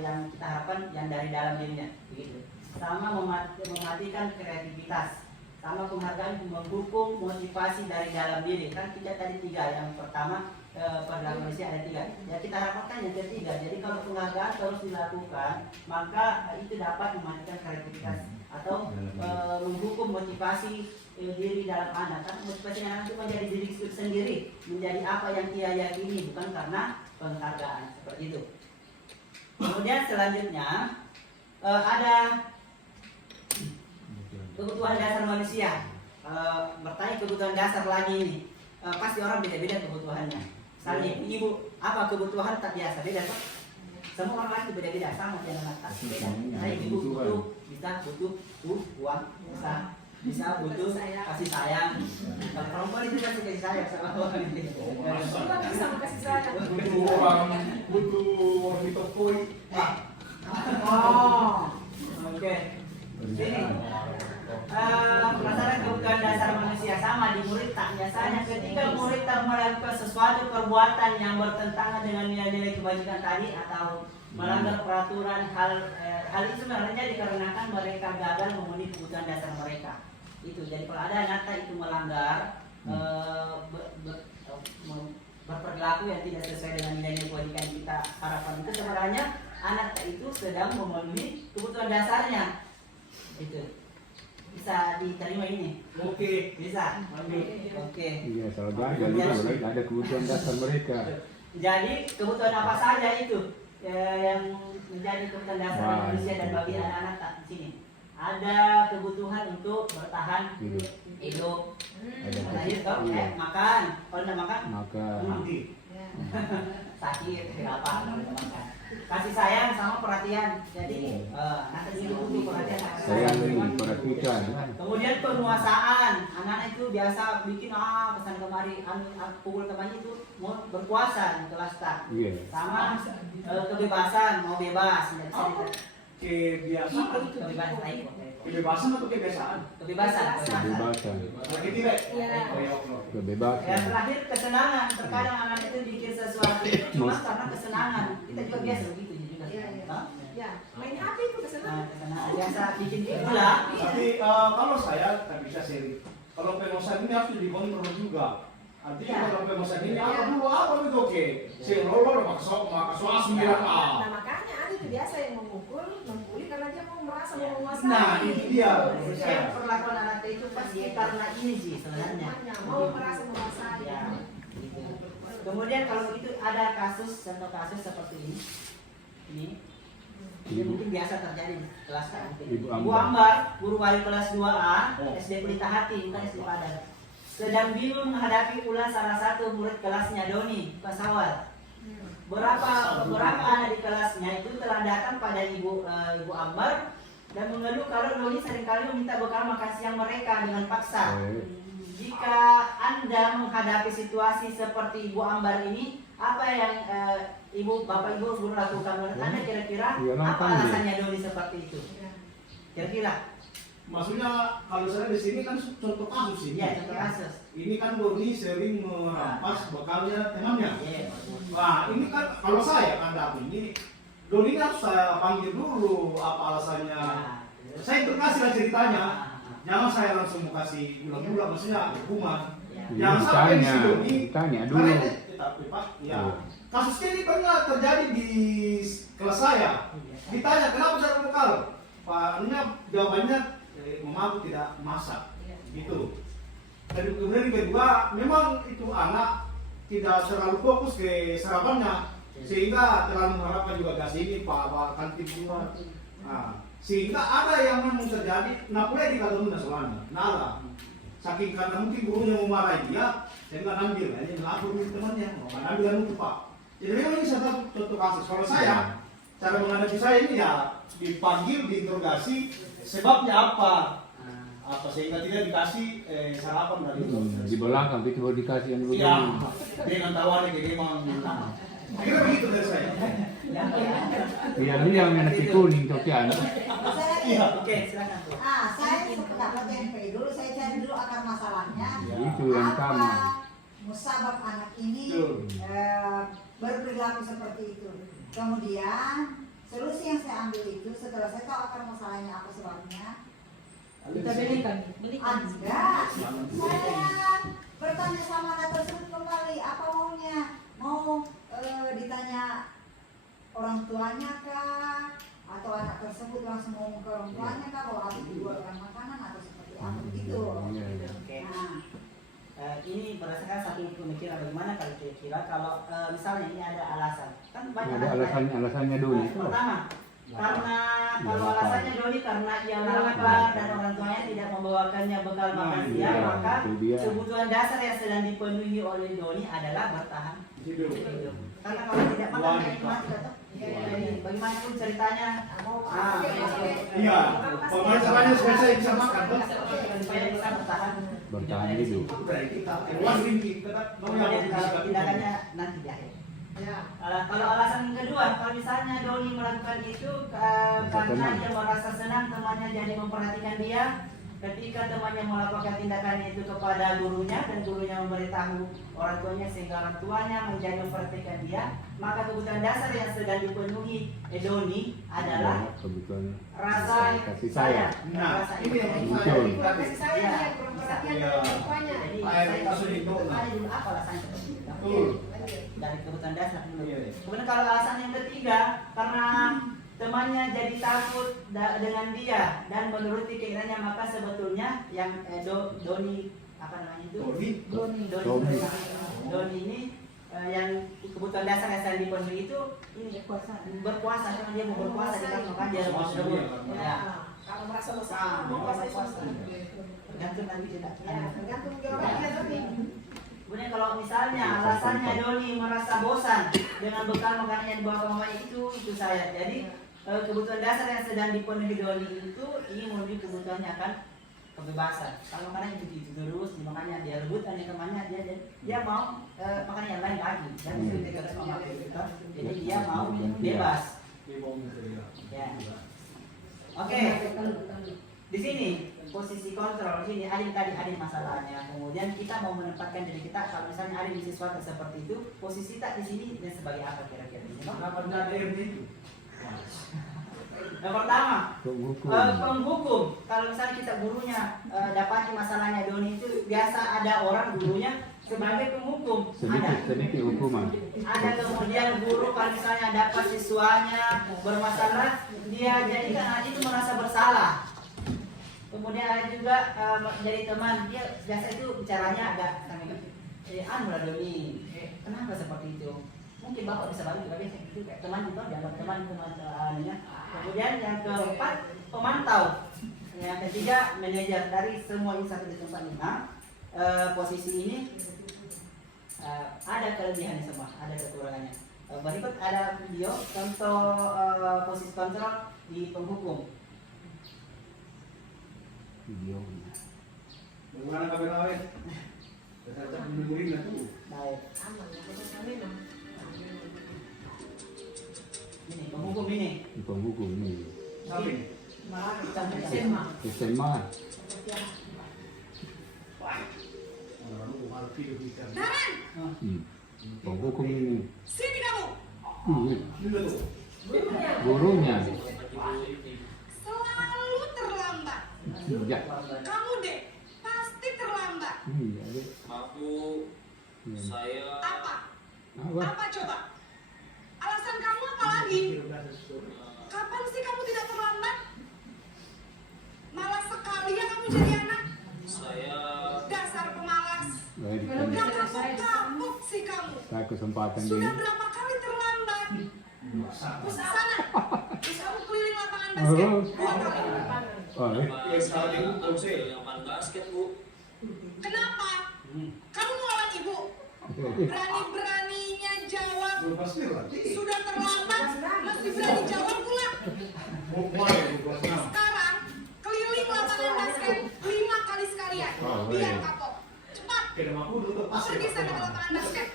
yang kita harapkan yang dari dalam dirinya begitu. Sama mematikan kreativitas, sama penghargaan mendukung motivasi dari dalam diri. Kan kita tadi 3, yang pertama pada manusia ada 3 ya, kita harapkan yang ketiga. Jadi kalau penghargaan terus dilakukan maka itu dapat mematikan kreativitas atau mendukung motivasi diri dalam anak. Kan motivasi anak itu menjadi diri sendiri, menjadi apa yang dia yakini, bukan karena penghargaan seperti itu. Kemudian selanjutnya ada kebutuhan dasar manusia. Bertanya kebutuhan dasar lagi ini, pasti orang beda-beda kebutuhannya. Misalnya ibu, apa kebutuhan tak biasa beda kok. Semua orang lain beda-beda, sama dengan anak beda. Saya ibu butuh uang, bisa butuh kasih sayang. Kalau perempuan itu kasih sayang sama orang ini. Semua bisa kasih sayang. Butuh orang di toko. Sini. Berdasarkan kebutuhan dasar manusia sama di murid tak biasanya ketika murid tak melakukan sesuatu perbuatan yang bertentangan dengan nilai-nilai kebajikan tadi atau melanggar peraturan hal itu sebenarnya dikarenakan mereka gagal memenuhi kebutuhan dasar mereka. Itu jadi kalau ada anak itu melanggar berperilaku yang tidak sesuai dengan nilai-nilai kebajikan kita harapkan, itu sebenarnya anak itu sedang memenuhi kebutuhan dasarnya. Itu bisa diterima ini. Oke. Bisa. Oke. Iya, kalau gagal itu ada kebutuhan dasar mereka. Jadi kebutuhan apa saja itu yang menjadi kebutuhan dasar manusia dan bagi anak-anak tak di sini. Ada kebutuhan untuk bertahan hidup. Makan. Kalau tidak makan, Mati. sakit, apa? Kasih sayang sama perhatian. Jadi anak ini butuh perhatian. Sayang, perhatikan. Kemudian penguasaan. Anak-anak itu biasa bikin pesan kemari, pukul temannya itu mau berkuasa di kelas tak. Sama kebebasan, mau bebas. Kebiasaan. Kebebasan atau kebiasaan? Kebebasan. Lagi tidak? Kebebasan. Yang terakhir kesenangan. Terkadang anak itu bikin sesuatu cuma karena kesenangan. Kita juga biasa begitu juga. Ya, main HP itu kesenangan. Kesenangan biasa bikin gula. Tapi kalau saya tak bisa sharing. Kalau pengusaha ini harus dikontrol juga. Artinya kalau pengusaha ini apa itu oke. Si rolor maka soal 9A. Nah makanya ada itu biasa yang memukul, membuli karena dia mau merasa mau menguasai. Nah ini dia. Perlakuan anak itu pasti karena ini sih sebenarnya. Mau merasa menguasai. Ya, gitu. Kemudian kalau begitu ada contoh kasus seperti ini. Ini mungkin biasa terjadi di kelas kan. Ibu Ambar, guru wali kelas 2A, SD Pelita Hati, bukan SD Padang. Sedang bingung menghadapi pula salah satu murid kelasnya Doni Pasawal. Beberapa anak di kelasnya itu telah datang pada Ibu Ambar dan mengeluh kalau Doni seringkali meminta bekal makan siang mereka dengan paksa. Jika Anda menghadapi situasi seperti Ibu Ambar ini, apa yang Bapak Ibu guru lakukan menurut Anda kira-kira apa alasannya Doni seperti itu? Kira-kira? Maksudnya kalau saya di sini kan contoh kasus ini. Ya, contoh kasus. Ini kan Doni sering merampas bekalnya temannya. Iya. Nah, ini kan kalau saya hadapi ini Doni harus saya panggil dulu apa alasannya. Saya berkasih ceritanya. Jangan saya langsung mau kasih bulan-bulan maksudnya hukuman. Jangan sampai di Doni tanya dulu. Tapi Pak, ya. Kasus ini pernah terjadi di kelas saya. Ditanya kenapa saya bekal? Pak, jawabannya memaku tidak masak, gitu. Dan kemudian kedua, memang itu anak tidak terlalu fokus ke sarapannya, sehingga terlalu mengharapkan juga gas ini Pak kantin semua. Nah, sehingga ada yang memang terjadi, mulai dikatakan soalnya, nala. Saking karena mungkin gurunya memarahi dia, saya nggak ambil, hanya melapor ke temannya, nggak ambil dan Pak. Jadi memang ini satu contoh kasus. Kalau saya, cara menghadapi saya ini ya dipanggil, diinterogasi, sebabnya apa sehingga tidak dikasih sarapan dari itu. Di belakang itu baru dikasih yang Iya, dengan tawarnya kayak memang. Kira begitu dari saya. Biar dia yang nasi kuning tokian. Iya, oke, silakan. Saya sependapat yang dulu, saya cari dulu akar masalahnya. Itu yang utama. Musabab anak ini berperilaku seperti itu. Kemudian solusi yang saya ambil itu setelah saya tahu akar masalahnya apa sebabnya. Kita belikan. Enggak, saya bertanya sama anak tersebut kembali apa maunya. Mau ditanya orang tuanya kah? Atau anak tersebut langsung mau ke orang tuanya kah? Bahwa harus dibuatkan makanan atau seperti apa begitu. Oke. Ini berdasarkan satu pemikiran bagaimana kalau kira-kira kalau misalnya ini ada alasan kan banyak alasannya dulu. Pertama, karena kalau alasannya Doni karena ia lapar dan orang tuanya tidak membawakannya bekal makan siang, maka kebutuhan dasar yang sedang dipenuhi oleh Doni adalah bertahan hidup. Karena kalau tidak makan dia mati atau bagaimanapun ceritanya iya, pokoknya caranya supaya saya bisa makan supaya bisa bertahan hidup. kita keluar ringgit, kita tindakannya nanti di akhir. Ya. Kalau alasan kedua, kalau misalnya Doni melakukan itu karena dia merasa senang temannya jadi memperhatikan dia, ketika temannya melakukan tindakan itu kepada gurunya dan gurunya memberitahu orang tuanya sehingga orang tuanya menjadi memperhatikan dia, maka kebutuhan dasar yang sedang dipenuhi Doni adalah kebutuhan rasa kasih sayang. Nah, rasa ini yang Betul. saya Kurang tadi. kasih sayang Ya. dia, kurang perhatian Iya. dari orang tuanya. Jadi Air saya kasus itu. ada dulu apa alasannya seperti itu? Betul. Dari kebutuhan dasar dulu. Iya, iya. Kemudian kalau alasan yang ketiga, karena temannya jadi takut dengan dia dan menuruti keinginannya, maka sebetulnya yang Doni apa namanya itu? Doni. Doni ini yang kebutuhan dasar yang saya dipenuhi itu ini berpuasa, karena dia mau berpuasa di kan maka dia harus tersebut. Ya. Ya, Kalau merasa bosan, mau puasa puasa. tergantung nanti tidak. Ya, tergantung jawaban dia tapi. Kemudian kalau misalnya alasannya Doni merasa bosan dengan bekal makanan yang dibawa ke mamanya itu saya. Jadi kebutuhan dasar yang sedang dipenuhi Doni itu ini menuju kebutuhannya kan kebebasan. Kalau makanan itu terus makanya dia rebutan di temannya dia mau makan yang lain lagi dan itu tidak sama kita. Jadi dia mau bebas. Ya. Oke. Di sini posisi kontrol sini ada masalahnya. Kemudian kita mau menempatkan diri kita kalau misalnya ada di sesuatu seperti itu, posisi tak di sini dan sebagai apa kira-kira di sini? Kenapa tidak ada RT itu? Yang pertama, Penghukum. penghukum. Kalau misalnya kita gurunya dapati masalahnya Doni itu biasa ada orang gurunya sebagai penghukum. Sedikit hukuman. Ada kemudian guru kalau misalnya dapat siswanya bermasalah, dia jadikan anak itu merasa bersalah. Kemudian ada juga dari teman dia biasa itu bicaranya agak anu lah Doni. Kenapa seperti itu? Mungkin bapak bisa bantu tapi itu kayak teman itu dianggap teman. Kemudian yang keempat pemantau. Yang ketiga manajer dari semua instansi di tempat ini. Posisi ini ada kelebihannya semua, ada kekurangannya. Berikut ada video contoh posisi kontrol di penghukum. Videonya. Bagaimana kamera lain? Tetap menungguin lah tuh. Baik, Aman, kami mah. ini penghukum ini. Di penghukum ini. Sapi. Malah kita SMA. SMA. Orang lu harus video kita. Penghukum ini. Sini kamu. Ini tuh. Gurunya. Selalu terlambat. Iya. Kamu deh pasti terlambat. Iya deh. Maaf Bu, Iya. saya Apa? Apa? Apa coba? Alasan kamu apa lagi? Kapan sih kamu tidak terlambat? Malas sekali ya kamu jadi anak. saya Dasar pemalas. Baik, Udah kapok sih kamu. saya kesempatan Sudah ini. berapa kali terlambat? Terus sana. Terus kamu keliling lapangan Oh. basket 2 kali. Oh, Yang sekali hukum sih. yang main basket Bu. Kenapa? Kamu mau lawan ibu? Berani-beraninya jawab. Belum pasti lah. Sudah terlambat, masih berani jawab pula. Mau mulai di kelas 6. Sekarang keliling lapangan basket 5 kali sekalian. Oh, Biar iya. kapok. Cepat. Kena mampu tutup pasti. Pergi sana ke lapangan basket.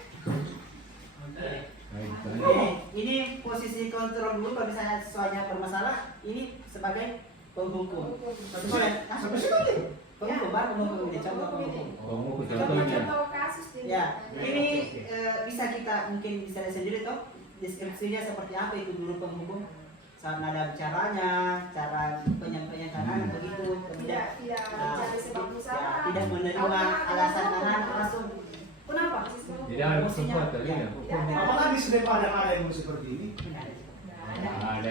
Ini posisi kontrol dulu kalau misalnya sesuanya bermasalah, ini sebagai penghukum. Sampai situ aja. Penghukum baru penghukum ini contoh penghukum. Penghukum Coba contohnya. contoh kasus nih. Ya, ini bisa kita mungkin bisa lihat sendiri toh deskripsinya seperti apa itu dulu penghukum. Saat nada bicaranya, cara penyampaian begitu, kemudian Tidak jadi sebab usaha. ya, tidak menerima alasan anak langsung. Kenapa? Jadi ada sempat tadi ya. Apakah di Senin Padang ada yang seperti ini? Ada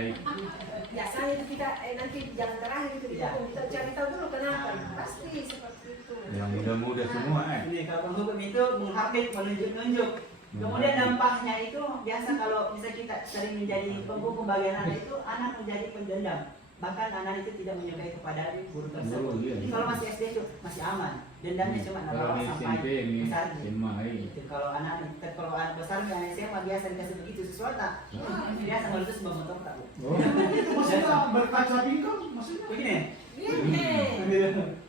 Biasanya itu kita nanti jangan terakhir itu Ya. kita cari tahu dulu kenapa. Pasti seperti itu. yang muda-muda semua Ini kalau penghukum itu menghakik, menunjuk-nunjuk. Kemudian dampaknya itu biasa kalau misalnya kita sering menjadi penghukum bagian anak itu anak menjadi pendendam. Bahkan anak itu tidak menyukai kepada guru tersebut. Oh, iya. Ini kalau masih SD itu masih aman. Dendamnya cuma Kalau di sampai SMP ini besar. SMA ini. Itu kalau anak besar yang SMA biasa dikasih begitu sesuatu. Biasa kalau itu sebab motor tak. Oh, Itu maksudnya berkaca bingkang maksudnya? Begini.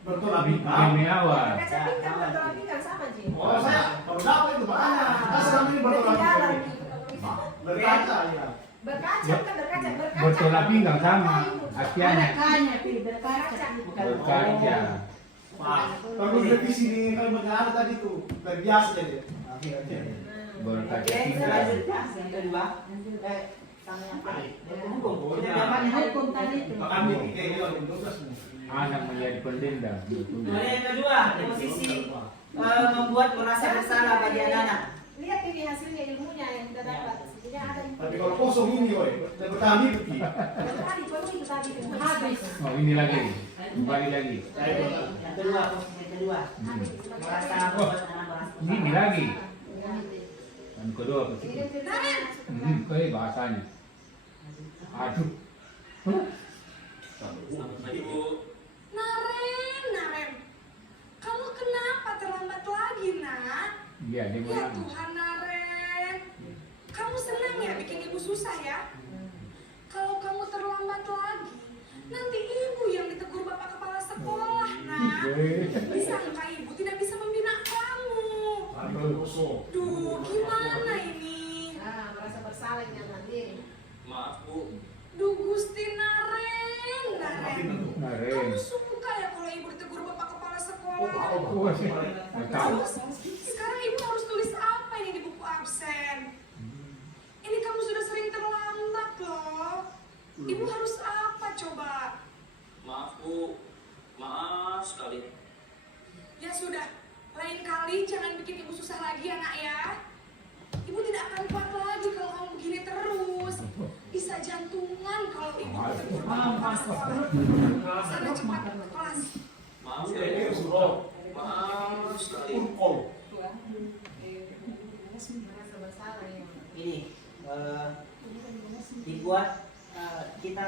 Bertolak ini bingkang. awal. Kaca pinggang bertolak pinggang sama Ji. Oh saya baru dapat itu makanya. Kita selama ini bertolak Di dalam bingkang. Berkaca ya. Berkaca, bukan berkaca, berkaca. Bertolak pinggang sama artiannya. Makanya pilih berkaca. Berkaca. Kalau revisi di kalimatnya ada tadi tuh terbiasa jadi. Akhirnya. Berkaca Oke, pinggang. selanjutnya yang kedua, sama yang tadi, hukum. Jadi namanya Hukum tadi itu. Kami kayak gitu ada 12 nih. Anak menjadi pendendam. Kemudian yang kedua, posisi membuat merasa bersalah bagi anak-anak. Lihat ini hasilnya ilmunya yang kita dapat. Jadi ada Tapi kalau kosong ini, woy, dan bertahan hidup nih. tadi penuh itu tadi dengan Habis. Oh ini lagi. Kembali lagi. Yang kedua, posisi yang kedua, merasa membuat anak merasa Ini bersalah. lagi. Yang kedua Ini positif. dia cerita Kayak bahasanya. Aduh. Selamat pagi Bu. Naren, kamu kenapa terlambat lagi, nak? Iya, dia Ya bilang. Tuhan, Naren. Kamu senang ya bikin ibu susah ya? Kalau kamu terlambat lagi, nanti ibu yang ditegur bapak kepala sekolah, nak. Disangka ibu tidak bisa membina kamu. Duh, gimana ini? merasa bersalah ini anak ini. Maaf Bu. Duh, Gusti Naren. Naren. Kamu suka ya kalau ibu ditegur bapak kepala sekolah? Oh, sih. Nggak tahu. Terus, sekarang ibu harus tulis apa ini di buku absen? Ini kamu sudah sering terlambat loh. Ibu harus apa coba? Maaf Bu. Maaf sekali. Ya sudah, lain kali jangan bikin ibu susah lagi ya nak ya. Ibu tidak akan kuat lagi kalau kamu begini terus. Bisa jantungan kalau ibu ditegur bapak kepala sekolah. Sana cepat ke kelas. Maaf ya Bu. Maaf sekali. Merasa bersalah ya. Ini dibuat kita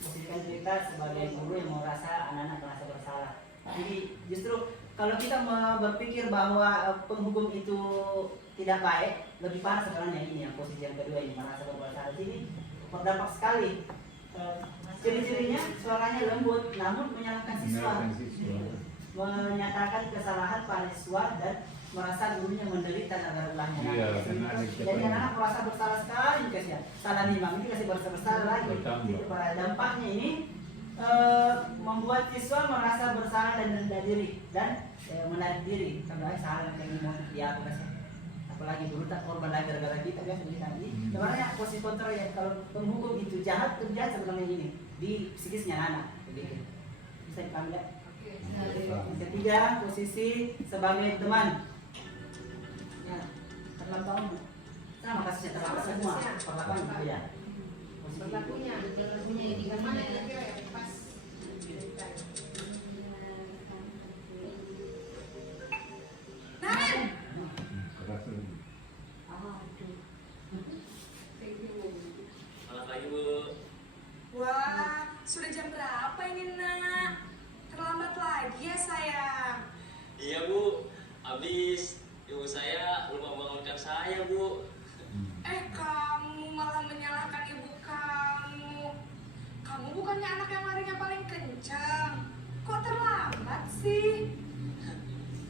posisikan kita sebagai guru yang merasa anak-anak merasa bersalah. Jadi justru kalau kita berpikir bahwa penghukum itu tidak baik, lebih parah sebenarnya ini yang posisi yang kedua ini merasa bersalah. Jadi berdampak sekali. Ciri-cirinya suaranya lembut, namun menyalahkan siswa, Menyalahkan siswa. menyatakan kesalahan pada siswa dan merasa gurunya menderita agar ulahnya. Iya, karena ada Jadi siapa anak merasa bersalah sekali kasih. Salah nimang ini kasih bersalah lagi. Bertambah. Jadi pada dampaknya ini membuat siswa merasa bersalah dan rendah diri dan menarik diri. Kalau salah yang mau dia apa kasih. Apalagi dulu tak korban lagi gara-gara kita biasa kita ini. Sebenarnya posisi kontrol ya kalau penghukum itu jahat terjadi sebenarnya ini di psikisnya anak. Begitu. Bisa dipahami ya? Yang ketiga, posisi sebagai teman. Ya, terlampau. Sama kasusnya terlambat semua. Perlakuan gitu ya. Posisi Berlakunya ini gimana kira-kira yang pas? Naren, Keras lagi. Selamat pagi Bu. wah sudah jam berapa ini nak? Terlambat lagi ya sayang. Iya Bu. Habis ibu saya lupa bangunkan saya Bu. Kamu malah menyalahkan ibu kamu. Kamu bukannya anak yang larinya paling kencang. Kok terlambat sih?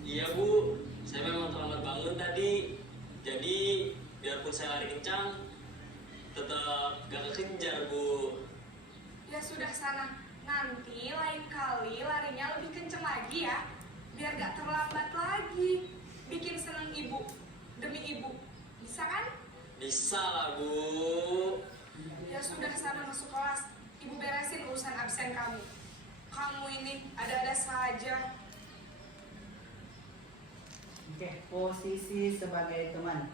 Iya Bu. Saya memang terlambat bangun tadi. Jadi biarpun saya lari kencang, tetap gak kekejar Bu. Ya sudah sana. Nanti lain kali larinya lebih kencang lagi ya. Biar gak terlambat lagi. Bikin seneng ibu. Demi ibu. Bisa kan? Bisa lah Bu. Ya sudah sana masuk kelas. Ibu beresin urusan absen kamu. Kamu ini ada-ada saja. Oke, posisi sebagai teman.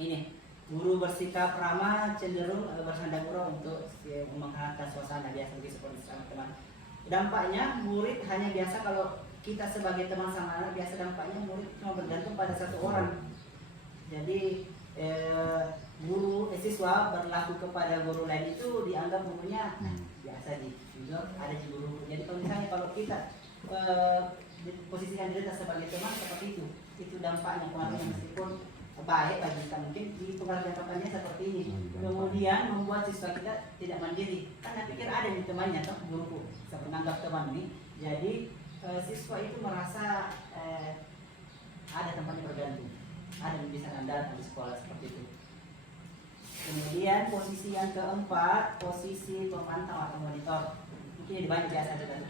Ini, guru bersikap ramah cenderung bersanda gurau untuk menghangatkan suasana biasa seperti sama teman. Dampaknya murid hanya biasa kalau kita sebagai teman sama anak biasa dampaknya murid cuma bergantung pada satu orang. Jadi siswa berlaku kepada guru lain itu dianggap gurunya biasa juga ada di guru. Jadi kalau misalnya kalau kita posisikan diri kita sebagai teman seperti itu dampaknya pengaruhnya meskipun baik bagi kita mungkin di pengaruh dampaknya seperti ini. Kemudian membuat siswa kita tidak mandiri. Kan pikir ada di temannya toh guruku saya menganggap teman ini. Jadi siswa itu merasa ada tempatnya bergantung. Ada yang bisa andalkan di sekolah seperti itu. Kemudian posisi yang keempat, posisi pemantau atau monitor. Mungkin lebih banyak biasa dengan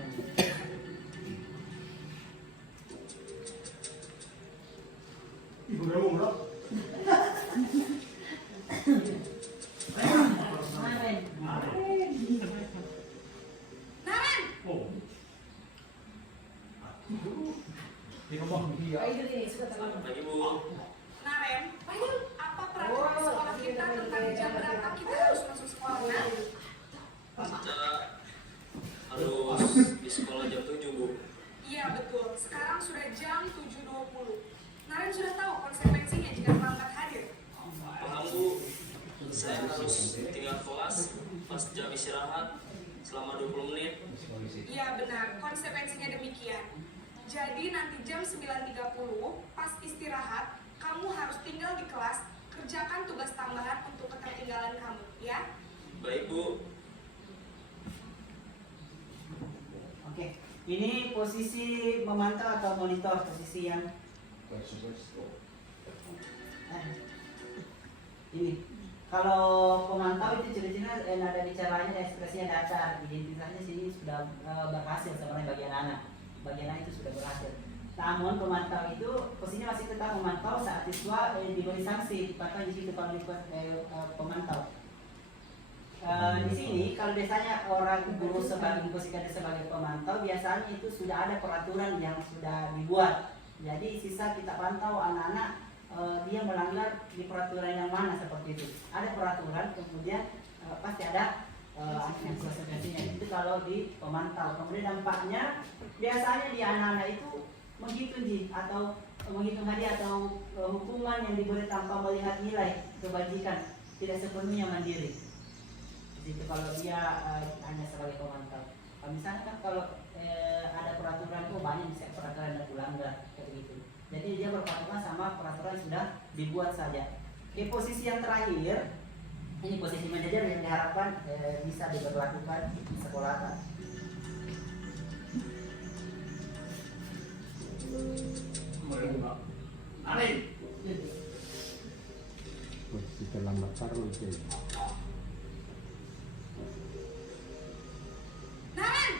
Ibu udah mau bro. Naren. Naren, Oh. Dia ngomong dia. Itu ini suka terlambat. Pagi Bu. Naren, apa peraturan sekolah kita tentang jam berapa kita harus masuk sekolah? Nah, Kita harus di sekolah jam 7 Bu. iya betul. Sekarang sudah jam 7.20. Naren sudah tahu konsekuensinya jika terlambat hadir. Paham Bu. Saya harus tinggal kelas pas jam istirahat selama 20 menit. Iya benar, konsekuensinya demikian. Jadi nanti jam 9.30 pas istirahat, kamu harus tinggal di kelas, kerjakan tugas tambahan untuk ketertinggalan kamu, ya? Baik Bu. Oke, ini posisi memantau atau monitor, posisi yang ini. Kalau pemantau itu ciri-cirinya nada bicaranya dan ekspresinya datar, identitasnya sini sudah berhasil sebenarnya bagian anak. Bagian anak itu sudah berhasil. Namun pemantau itu posisinya masih tetap memantau saat siswa diberi sanksi, bahkan di situ kalau pemantau. Di sini kalau biasanya orang guru sebagai sebagai pemantau, biasanya itu sudah ada peraturan yang sudah dibuat. Jadi sisa kita pantau anak-anak dia melanggar di peraturan yang mana seperti itu. Ada peraturan, kemudian pasti ada konsekuensinya. Itu kalau di pemantau. Kemudian dampaknya biasanya di anak-anak itu menghitung atau menghitung hadiah atau hukuman yang diberi tanpa melihat nilai kebajikan, tidak sepenuhnya mandiri. Itu kalau dia hanya sebagai pemantau. Kalau misalnya kan kalau ada peraturan, banyak misalnya peraturan dan dilanggar kayak gitu. Jadi dia berpatokan sama peraturan sudah dibuat saja. Oke, posisi yang terakhir, ini posisi manajer yang diharapkan bisa diberlakukan di sekolah. Posisi terlambat taruh itu. Naren,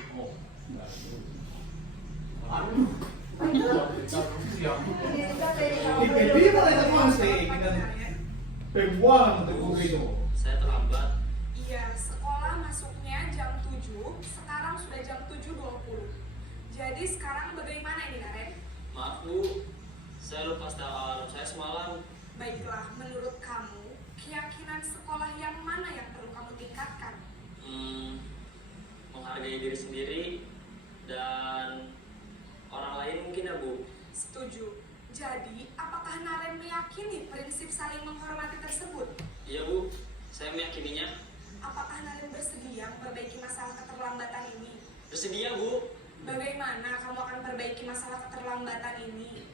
Hindi mo ito mo stay. Pembuang untuk itu. Saya terlambat. iya sekolah masuknya jam 7, sekarang sudah jam 7.20. Jadi sekarang bagaimana ini Naren? Maaf Bu. Saya lupa setel alarm saya semalam. Baiklah, menurut kamu, keyakinan sekolah yang mana yang perlu kamu tingkatkan? Menghargai diri sendiri dan orang lain mungkin ya Bu. Setuju. Jadi, apakah Naren meyakini prinsip saling menghormati tersebut? Iya Bu, saya meyakininya. Apakah Naren bersedia memperbaiki masalah keterlambatan ini? Bersedia Bu. Bagaimana kamu akan perbaiki masalah keterlambatan ini?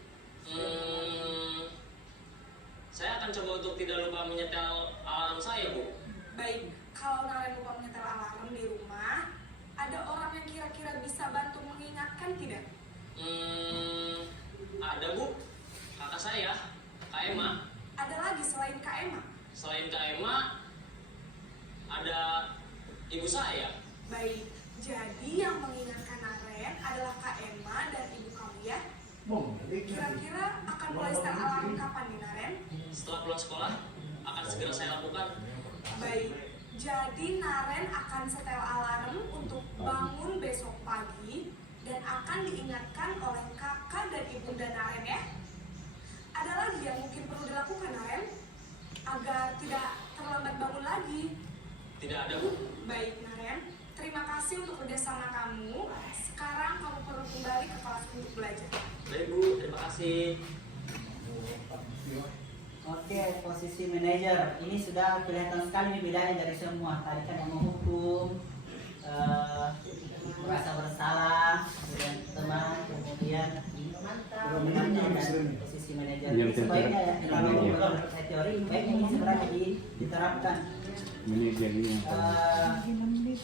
Saya akan coba untuk tidak lupa menyetel alarm saya Bu. Baik, kalau Naren lupa menyetel alarm di rumah, ada orang yang kira-kira bisa bantu mengingatkan tidak? Ada Bu. Kakak saya, Kak Emma. Ada lagi selain Kak Emma? Selain Kak Emma, ada ibu saya. Baik, jadi yang mengingatkan Naren adalah Kak Emma dan ibu kamu ya? Kira-kira akan mulai setel alarm kapan nih Naren? Setelah pulang sekolah, akan segera saya lakukan. Baik, jadi Naren akan setel alarm untuk bangun besok pagi dan akan diingatkan oleh kakak dan ibunda Naren ya. Ada lagi yang mungkin perlu dilakukan Naren agar tidak terlambat bangun lagi. Tidak ada Bu. Baik Naren, terima kasih untuk kerjasama kamu. Sekarang kamu perlu kembali ke kelas untuk belajar. Baik Bu, terima kasih. Oke, posisi manajer ini sudah kelihatan sekali bedanya dari semua. Tadi kan yang menghukum, merasa bersalah dengan teman, kemudian posisi manajer. Ini sebaiknya ya, kalau menurut saya teori, baiknya ini sebenarnya diterapkan. Manajernya.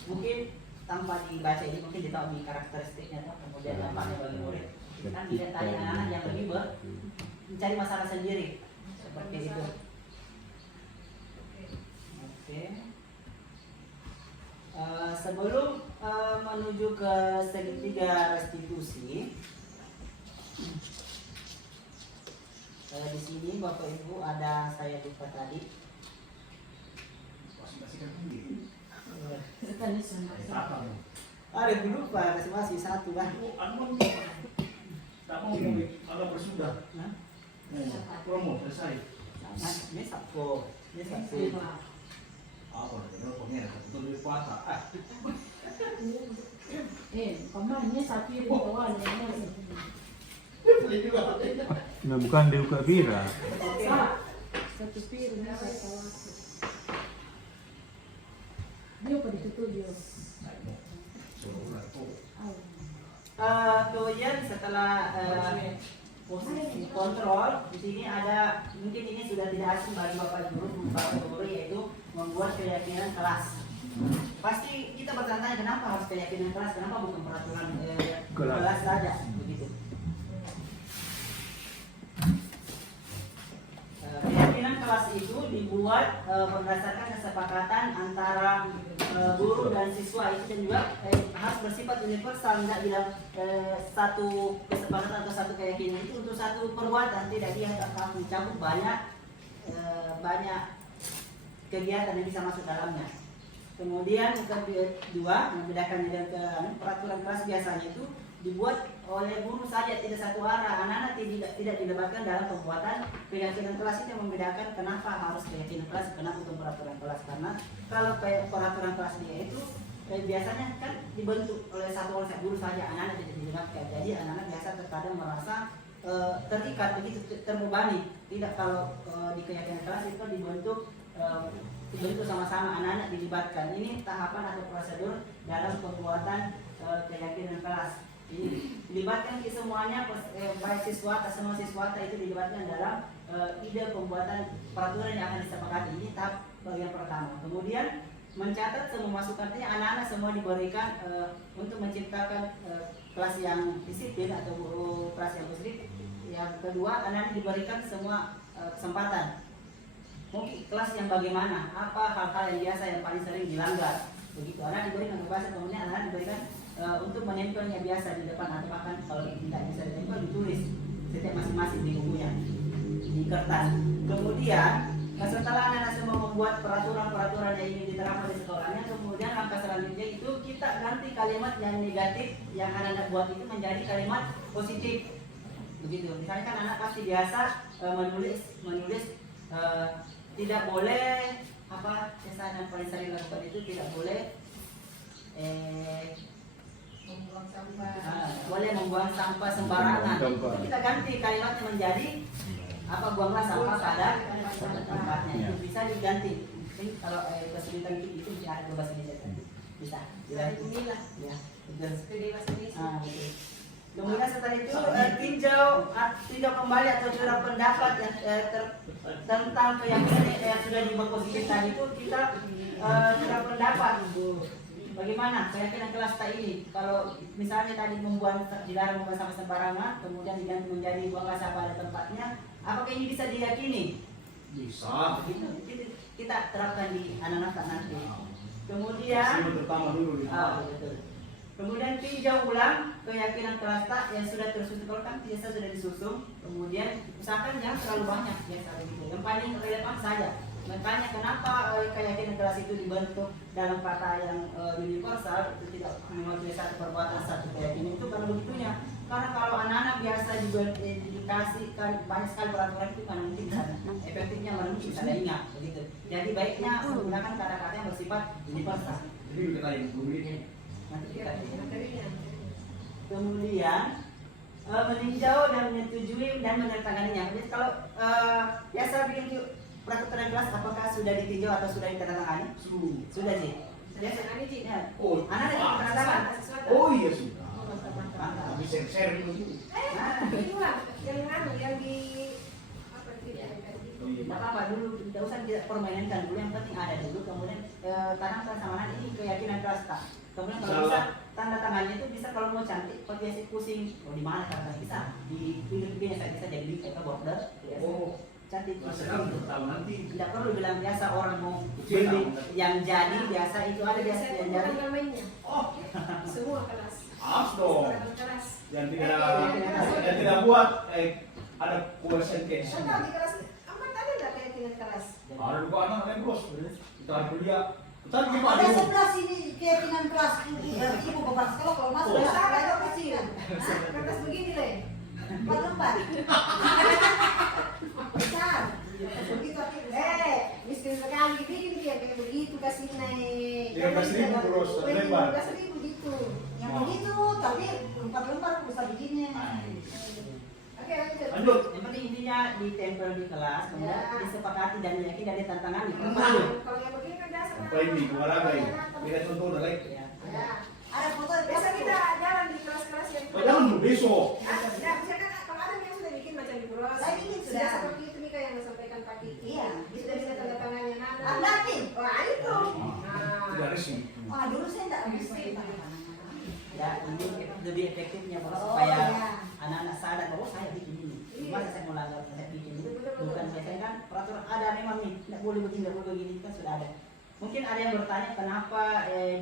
Mungkin tanpa dibaca ini mungkin ditahu di karakteristiknya, kemudian dampaknya bagi murid. Kan tidak tadi anak-anak yang lebih mencari masalah sendiri seperti itu. Oke. Sebelum menuju ke segitiga restitusi, di sini Bapak Ibu ada saya lupa tadi. Ada lupa masih satu kan? Tak mau ada bersudah. Promo selesai. Ini satu. Apa? Kalau pengen betul di puasa. Kemarinnya sapi bawaan Nah, bukan dibuka bira. satu piring saya tahu. Dia pada tujuh. Kemudian setelah posisi kontrol, di sini ada mungkin ini sudah tidak asing bagi Bapak Guru yaitu membuat keyakinan kelas. Pasti kita bertanya kenapa harus keyakinan kelas, kenapa bukan peraturan kelas saja begitu. Keyakinan kelas itu dibuat berdasarkan kesepakatan antara guru dan siswa itu, dan juga harus bersifat universal, tidak dalam satu kesepakatan atau satu keyakinan itu untuk satu perbuatan, tidak dia mencakup banyak kegiatan yang bisa masuk dalamnya. Kemudian yang kedua, membedakannya dengan peraturan kelas biasanya itu dibuat oleh guru saja, tidak satu arah. Anak-anak tidak dilibatkan dalam pembuatan keyakinan kelas. Itu yang membedakan kenapa harus keyakinan kelas, kenapa bukan peraturan kelas. Karena kalau peraturan kelas dia itu biasanya kan dibentuk oleh satu guru saja, anak-anak tidak dilibatkan. Jadi anak-anak biasa terkadang merasa terikat, begitu terbebani. Tidak, kalau di keyakinan kelas itu dibentuk sama-sama, anak-anak dilibatkan. Ini tahapan atau prosedur dalam pembuatan keyakinan kelas. Ini dilibatkan semuanya, baik siswa atau semua siswa itu dilibatkan dalam ide pembuatan peraturan yang akan disepakati. Ini tahap bagian pertama. Kemudian mencatat semua masukannya, anak-anak semua diberikan untuk menciptakan kelas yang disiplin atau kelas yang positif. Yang kedua, anak-anak diberikan semua kesempatan. Mungkin kelas yang bagaimana, apa hal-hal yang biasa yang paling sering dilanggar, begitu. Anak diberikan kebebasan, kemudian anak diberikan untuk menempelnya biasa di depan, atau bahkan kalau tidak bisa ditempel ditulis setiap masing-masing di bukunya, di kertas. Kemudian setelah anak-anak semua membuat peraturan-peraturan yang ingin diterapkan di sekolahnya, kemudian langkah selanjutnya itu kita ganti kalimat yang negatif yang anak-anak buat itu menjadi kalimat positif, begitu. Misalnya kan anak pasti biasa menulis tidak boleh apa yang paling sering lakukan itu tidak boleh Membuang sampah. boleh membuang sampah sembarangan. Kita ganti kalimatnya menjadi apa, buanglah sampah pada tempatnya. Itu bisa diganti. Mungkin kalau bahasa Indonesia itu bisa ada bahasa Indonesia. Bisa. Inilah. Ya. Studi bahasa Indonesia. Betul. Kemudian setelah itu tinjau kembali atau curah pendapat yang tentang keyakinan yang sudah dipositif tadi itu kita curah pendapat. Bagaimana keyakinan kelas ini? Kalau misalnya tadi dilarang membuang sampah sembarangan, kemudian diganti menjadi buanglah sampah pada tempatnya, apakah ini bisa diyakini? Bisa. Kita terapkan di anak-anak nanti. Kemudian pertama dulu di betul. Kemudian tinjau ulang keyakinan kelas yang sudah tersusun. Kalau kan biasa sudah disusun, kemudian usahakan jangan terlalu banyak biasa begitu. Yang paling relevan saja. Bertanya kenapa keyakinan kelas itu dibentuk dalam kata yang universal, itu tidak mewakili satu perbuatan, satu keyakinan itu karena begitunya. Karena kalau anak-anak biasa dikasihkan banyak sekali peraturan itu kan mungkin bisa efektifnya mungkin bisa ingat begitu. Jadi baiknya menggunakan kata-kata yang bersifat universal. Jadi kita yang ini. Kemudian meninjau dan menyetujui dan menandatanganinya. Jadi kalau biasa bikin peraturan kelas, apakah sudah ditinjau atau sudah ditandatangani? Sudah sih. Biasa ini sih. Oh, Anak ada penandatangan. oh iya sudah. Tapi share dulu. Itulah yang di apa itu? Tidak apa-apa dulu, tidak usah kita permainkan dulu, yang penting ada dulu. Kemudian tanamkan sama anak ini keyakinan kelas tak. Kemudian kalau bisa tanda tangannya itu bisa, kalau mau cantik pakai biasa pusing. Oh di mana karena bisa di pinggir-pinggirnya saya bisa jadi border. Oh, cantik. Sedang tahu nanti. Tidak perlu bilang biasa orang mau Kecil, beli tahu. yang jadi biasa itu ada biasa Saya yang bukan jadi. namanya. Oh, Semua kelas. maaf dong. Seragam kelas. Yang tidak buat ada percentage. Contoh di kelas amat ada nggak keyakinan kelas? Ada juga anak bos. Kita kuliah. Kita gimana? Ada sebelah sini keyakinan kelas ibu kepala sekolah kalau masuk Oh. belajar kecil. Hah? Kertas begini deh. 4 lembar. Besar. Begitu miskin sekali bikin dia kayak begitu kasih naik. 15.000 terus, lembar. 15.000 gitu. Yang begitu tapi 4 lembar besar begini. Oke, lanjut. Lanjut. Yang penting intinya ditempel di kelas, kemudian Ya. disepakati dan yakin ada tantangan di Kalau kelas. yang begini kan biasa. Apa ini? Olahraga ini. Kita contoh udah like. Ya. Ya. Ada foto Biasa kita jalan di kelas-kelas yang Oh, jangan dulu besok. Nah, misalkan kalau ada yang sudah bikin macam di Puros, Saya bikin sudah sudah. seperti itu nih kayak yang disampaikan tadi. Iya. Sudah bisa tanda tangannya Nana. Andatin. Wah itu. Tidak resmi. Wah dulu saya enggak bisa. Ya, ini lebih efektifnya Bos, Oh, supaya ya. anak-anak sadar bahwa saya bikin ini. Masa saya melanggar saya bikin ini? Bukan biasanya kan peraturan ada memang nih, tidak boleh begini, tidak boleh begini kan sudah ada. Mungkin ada yang bertanya kenapa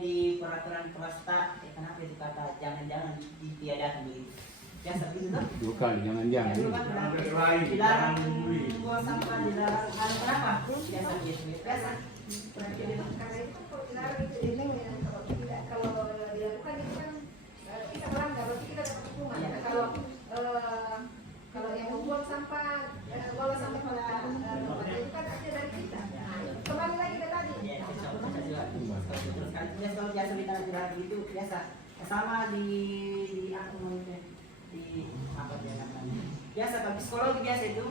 di peraturan kelas tak, kenapa itu kata jangan-jangan ditiadakan begitu. Ya seperti itu tuh. 2 kali jangan-jangan. Dulu kan Jangan berkelahi, dilarang jangan membuli. buang sampah, dilarang kenapa? Biasa biasa biasa. Karena itu kan kalau dilarang itu ini kalau tidak kalau dilakukan itu kan kita melanggar, berarti kita dapat hukuman. Iya. Nah, kalau yang membuang sampah, bawa sampah pada tempatnya itu kan ada dari kita. Nah, kembali lagi ke tadi. Ya, bisa juga. Terus kan biasa kalau biasa kita dilarang gitu biasa. Sama di apa namanya? Di apa dia namanya? Biasa kalau psikologi biasa itu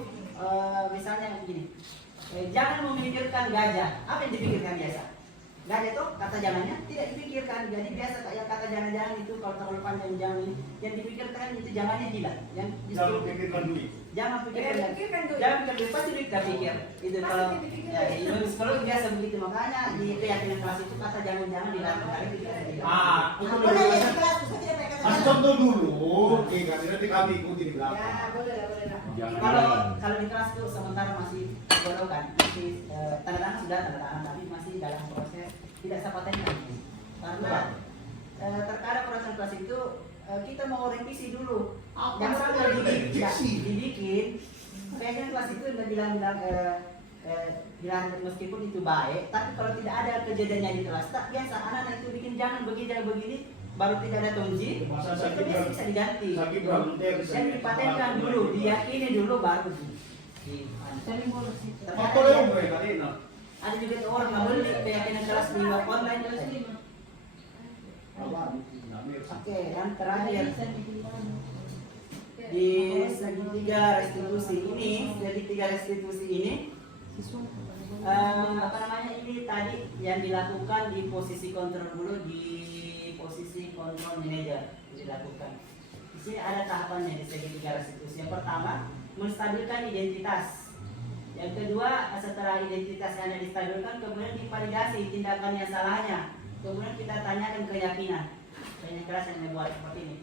misalnya begini. Jangan memikirkan gajah. Apa yang dipikirkan biasa? Gajah itu kata jangannya tidak dipikirkan. Jadi biasa kayak kata jangan-jangan itu kalau terlalu panjang jangan ini. Yang dipikirkan itu jangannya tidak. Yang Jangan pikirkan dulu. jangan pikirkan. Pikirkan dulu. Jangan pikir pasti kita pikir. Itu Pasti kalau dipikir. ya di psikologi biasa begitu, makanya di keyakinan kelas itu kata jangan-jangan dilarang kali pikirkan tidak. Itu Boleh dulu. ya di kelas saya tidak pakai Kasih kata. contoh dulu. Oke, nanti kami ikuti di Ya, belakang. boleh lah. Kalau di kelas itu sementara masih kan masih tanda tangan sudah tanda tangan tapi masih dalam proses tidak sepatenkan karena terkadang proses kelas itu kita mau revisi dulu yang sampai dibikin kayaknya kelas itu udah bilang meskipun itu baik tapi kalau tidak ada kejadiannya di kelas tak biasa anak-anak itu bikin jangan begini baru tidak ada tongji Masa itu sakit biasa bisa diganti sakit volunteer dan dipatenkan dulu diyakini dulu baru Foto yang gue tadi no. ada juga tuh orang nggak beli keyakinan kelas di web online terus oke yang terakhir di segitiga restitusi ini apa namanya ini tadi yang dilakukan di posisi kontrol dulu di posisi kontrol manager dilakukan di sini ada tahapannya di segitiga restitusi. Yang pertama menstabilkan identitas. Yang kedua, setelah identitas yang distabilkan, kemudian divalidasi tindakan yang salahnya. Kemudian kita tanyakan keyakinan. Banyak kelas yang membuat seperti ini.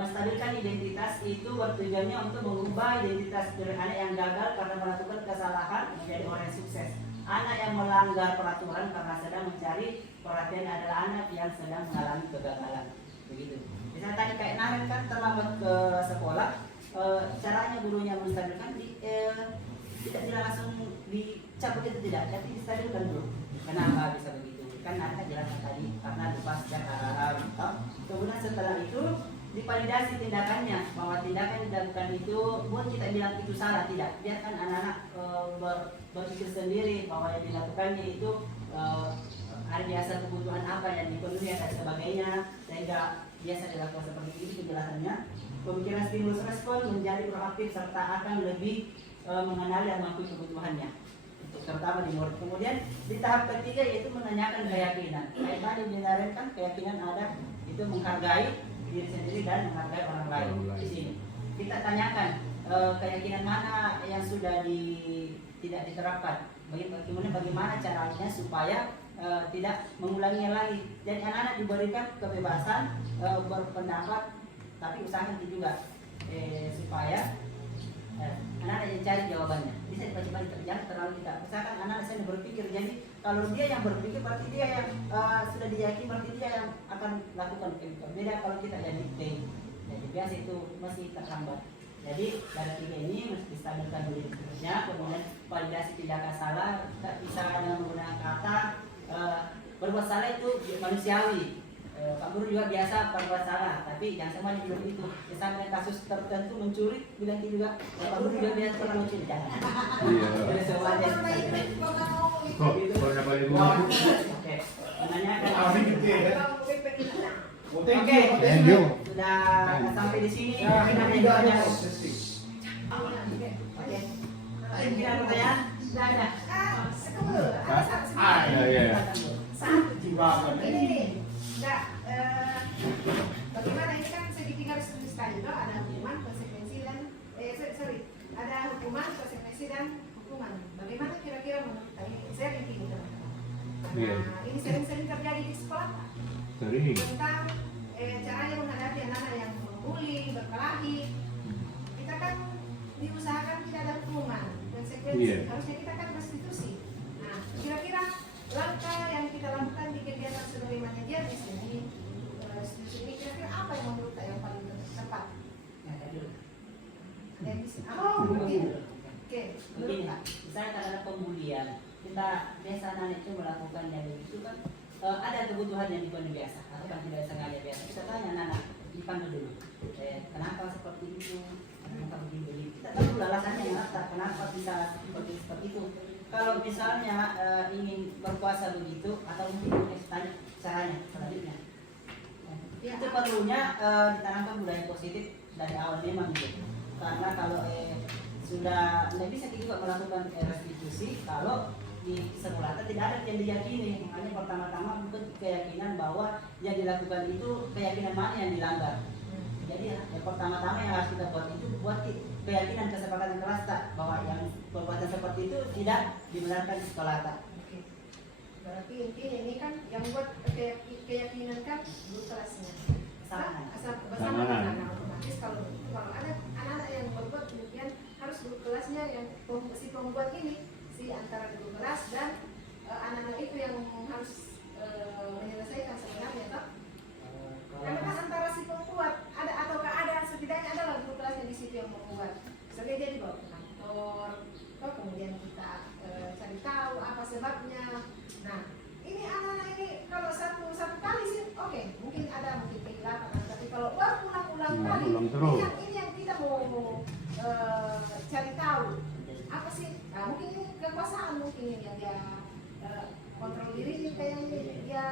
Menstabilkan identitas itu bertujuannya untuk mengubah identitas dari anak yang gagal karena melakukan kesalahan menjadi orang yang sukses. Anak yang melanggar peraturan karena sedang mencari perhatian adalah anak yang sedang mengalami kegagalan. Begitu. Misalnya tadi kayak Namen kan terlambat ke sekolah. Caranya gurunya menstabilkan tidak langsung dicabut itu tidak, tapi distabilkan dulu. Kenapa bisa begitu? Kan Anda jelaskan tadi karena lupa secara kemudian setelah itu divalidasi tindakannya bahwa tindakan yang dilakukan itu bukan kita bilang itu salah tidak, biarkan anak-anak berpikir sendiri bahwa yang dilakukannya itu ada biasa kebutuhan apa yang dipenuhi dan sebagainya sehingga biasa dilakukan seperti itu penjelasannya. Pemikiran stimulus respon menjadi proaktif serta akan lebih mengenali dan mengakui kebutuhannya, terutama di murid. Kemudian di tahap ketiga yaitu menanyakan keyakinan. Kayak tadi dinarasikan keyakinan ada itu menghargai diri sendiri dan menghargai orang lain. Di sini kita tanyakan keyakinan mana yang sudah tidak diterapkan. Kemudian bagaimana caranya supaya tidak mengulanginya lagi. Jadi anak-anak diberikan kebebasan berpendapat, tapi usahakan itu juga supaya Anak-anak yang cari jawabannya. Bisa dibaca balik, jangan terlalu kita. Misalkan anak-anak saya berpikir, jadi kalau dia yang berpikir berarti dia yang sudah diyakini, berarti dia yang akan lakukan. Beda kalau kita yang dikte. Jadi biasa itu masih terhambat. Jadi dari tiga ini mesti distabilkan dulu dirinya, kemudian validasi tindakan salah, bisa dengan menggunakan kata berbuat salah itu manusiawi. Pak Guru juga biasa berbuat salah, tapi jangan semuanya juga itu. Misalnya kasus tertentu mencuri, bilang juga Pak Guru juga biasa pernah mencuri, jangan. Iya. Jadi semuanya. Kok kalau dapat ibu aku? Oke, menanyakan. Oke, Thank you. Sudah sampai di sini. Ya, Mungkin ada yang tidak ada bertanya. testing. Oke. Mungkin ada pertanyaan? Tidak ada. Ya. Ini enggak bagaimana ini kan segitiga harus tulis tadi loh, ada hukuman, konsekuensi dan ada hukuman, konsekuensi dan hukuman. Bagaimana kira-kira menurut saya ini Iya. ini sering-sering terjadi di sekolah Pak. Sering. Tentang caranya menghadapi anak-anak yang membuli, berkelahi. Kita kan diusahakan tidak ada hukuman, konsekuensi. Iya. Harusnya kita kan restitusi. Nah, kira-kira langkah yang kita lakukan di kegiatan sebagai manajer di sini, restitusi ini kira-kira apa yang menurut yang paling tepat? Ada yang bisa? Oh, mungkin. Oke. Begini Pak, misalnya kalau ada pembulian, kita biasa anak itu melakukan yang begitu kan, ada kebutuhan yang bukan biasa atau kan tidak sengaja biasa. Kita tanya anak-anak, dipanggil dulu, kenapa seperti itu, kenapa begini. Kita tahu dulu alasannya yang apa, kenapa bisa seperti itu. Kalau misalnya ingin berpuasa begitu, atau mungkin tanya caranya, selanjutnya. Itu perlunya ditanamkan budaya positif dari awal memang gitu. Karena kalau sudah tidak bisa kita juga melakukan restitusi kalau di sekolah tidak ada yang diyakini. Makanya pertama-tama bukan keyakinan bahwa yang dilakukan itu keyakinan mana yang dilanggar. Jadi yang pertama-tama yang harus kita buat itu buat keyakinan kesepakatan kelas tak bahwa yang perbuatan seperti itu tidak dibenarkan di sekolah tak. Oke. Berarti intinya ini kan yang buat keyakinan kan guru kelasnya. Bersama dengan otomatis kalau ada anak-anak yang berbuat demikian harus guru kelasnya yang si pembuat ini, si antara guru kelas dan anak-anak itu yang harus menyelesaikan sebenarnya toh. Karena kan antara si pembuat ada ataukah ada setidaknya adalah guru kelasnya di situ yang membuat. Misalnya dia dibawa ke kantor, toh kemudian kita cari tahu apa sebabnya. Nah, ini anak-anak ini kalau satu kali sih oke, mungkin ada mungkin kehilangan, tapi kalau ulang kali ini yang kita mau cari tahu apa sih? Nah, mungkin ini kekuasaan mungkin ini yang dia kontrol diri kayaknya dia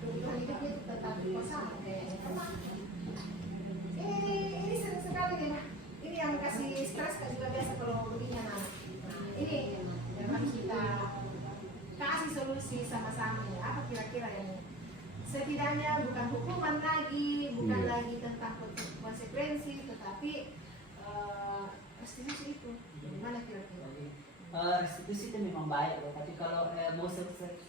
kebutuhan hidupnya itu tentang kekuasaan kayaknya. Ini sering sekali nih Pak. Ini yang kasih stres kan juga biasa kalau begini anak. Nah, ini yang harus kita kasih solusi sama-sama ya. Apa kira-kira yang setidaknya bukan hukuman lagi, bukan lagi tentang konsekuensi, tetapi restitusi itu. Gimana kira-kira? Restitusi itu memang baik, tapi kalau mau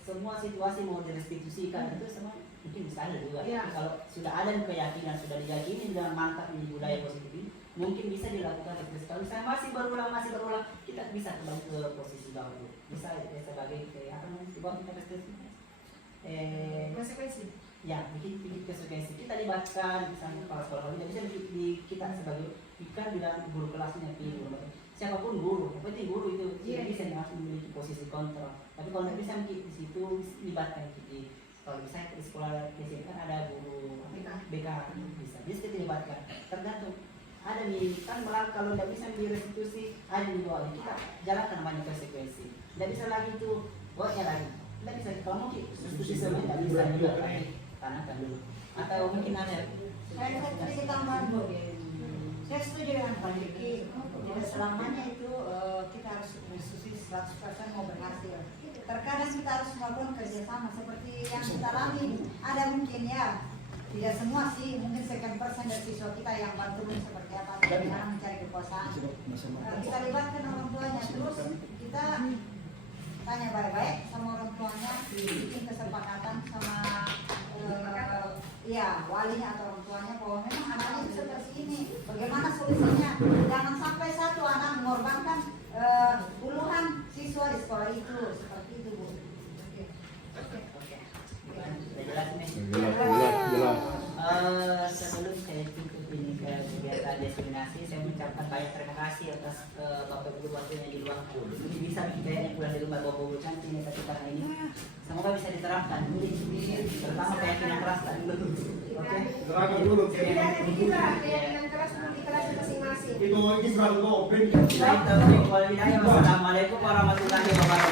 semua situasi mau direstitusikan itu semua mungkin bisa ada juga. Ya. Kalau sudah ada keyakinan, sudah diyakini dan mantap di budaya positif ini, mungkin bisa dilakukan restitusi. Kalau misalnya masih berulang, kita bisa kembali ke posisi dahulu. Bisa sebagai apa namanya di bawah kita restitusi. Konsekuensi. Ya, bikin konsekuensi. Kita libatkan misalnya kepala sekolah, tidak bisa kita sebagai ikan di dalam guru kelasnya pilih. Siapapun guru, yang penting guru itu bisa langsung memiliki posisi kontrol. Tapi kalau tidak bisa di situ libatkan kita. Kalau misalnya di sekolah SMP kan ada guru BK bisa kita libatkan. Tergantung ada nih kan kalau tidak bisa di restitusi ada di bawah kita jalankan namanya konsekuensi. Tidak bisa lagi itu buatnya lagi. Tidak bisa kalau mungkin restitusi semuanya tidak bisa juga tapi tanamkan dulu. Atau mungkin ada. Saya sedikit tambahan Bu. Saya setuju dengan Pak Diki. Tidak selamanya itu kita harus restitusi 100% mau berhasil. Terkadang kita harus melakukan kerjasama seperti yang kita alami. Ada mungkin ya, tidak semua sih, mungkin sekian persen dari siswa kita yang bantu seperti apa, bagaimana mencari kekuasaan. Kita libatkan orang tuanya, terus kita tanya baik-baik sama orang tuanya, bikin kesepakatan sama Iya, walinya atau orang tuanya bahwa memang anaknya itu seperti ini. Bagaimana solusinya? Jangan sampai satu anak mengorbankan puluhan siswa di sekolah itu. Seperti itu, Bu. Sudah jelas nih. Jelas. Sebelum saya tutup ini ke kegiatan destinasi, saya mengucapkan banyak terima kasih atas Bapak Ibu waktunya di luang pun. Ini bisa kayaknya pulang di rumah bawa cantik ini ketika ini. Semoga bisa diterapkan. Pertama keyakinan keras tadi dulu. Oke. Gerakan dulu. Keyakinan keras dulu di kelas masing-masing. Itu Israel itu open. Baik, Assalamualaikum warahmatullahi wabarakatuh.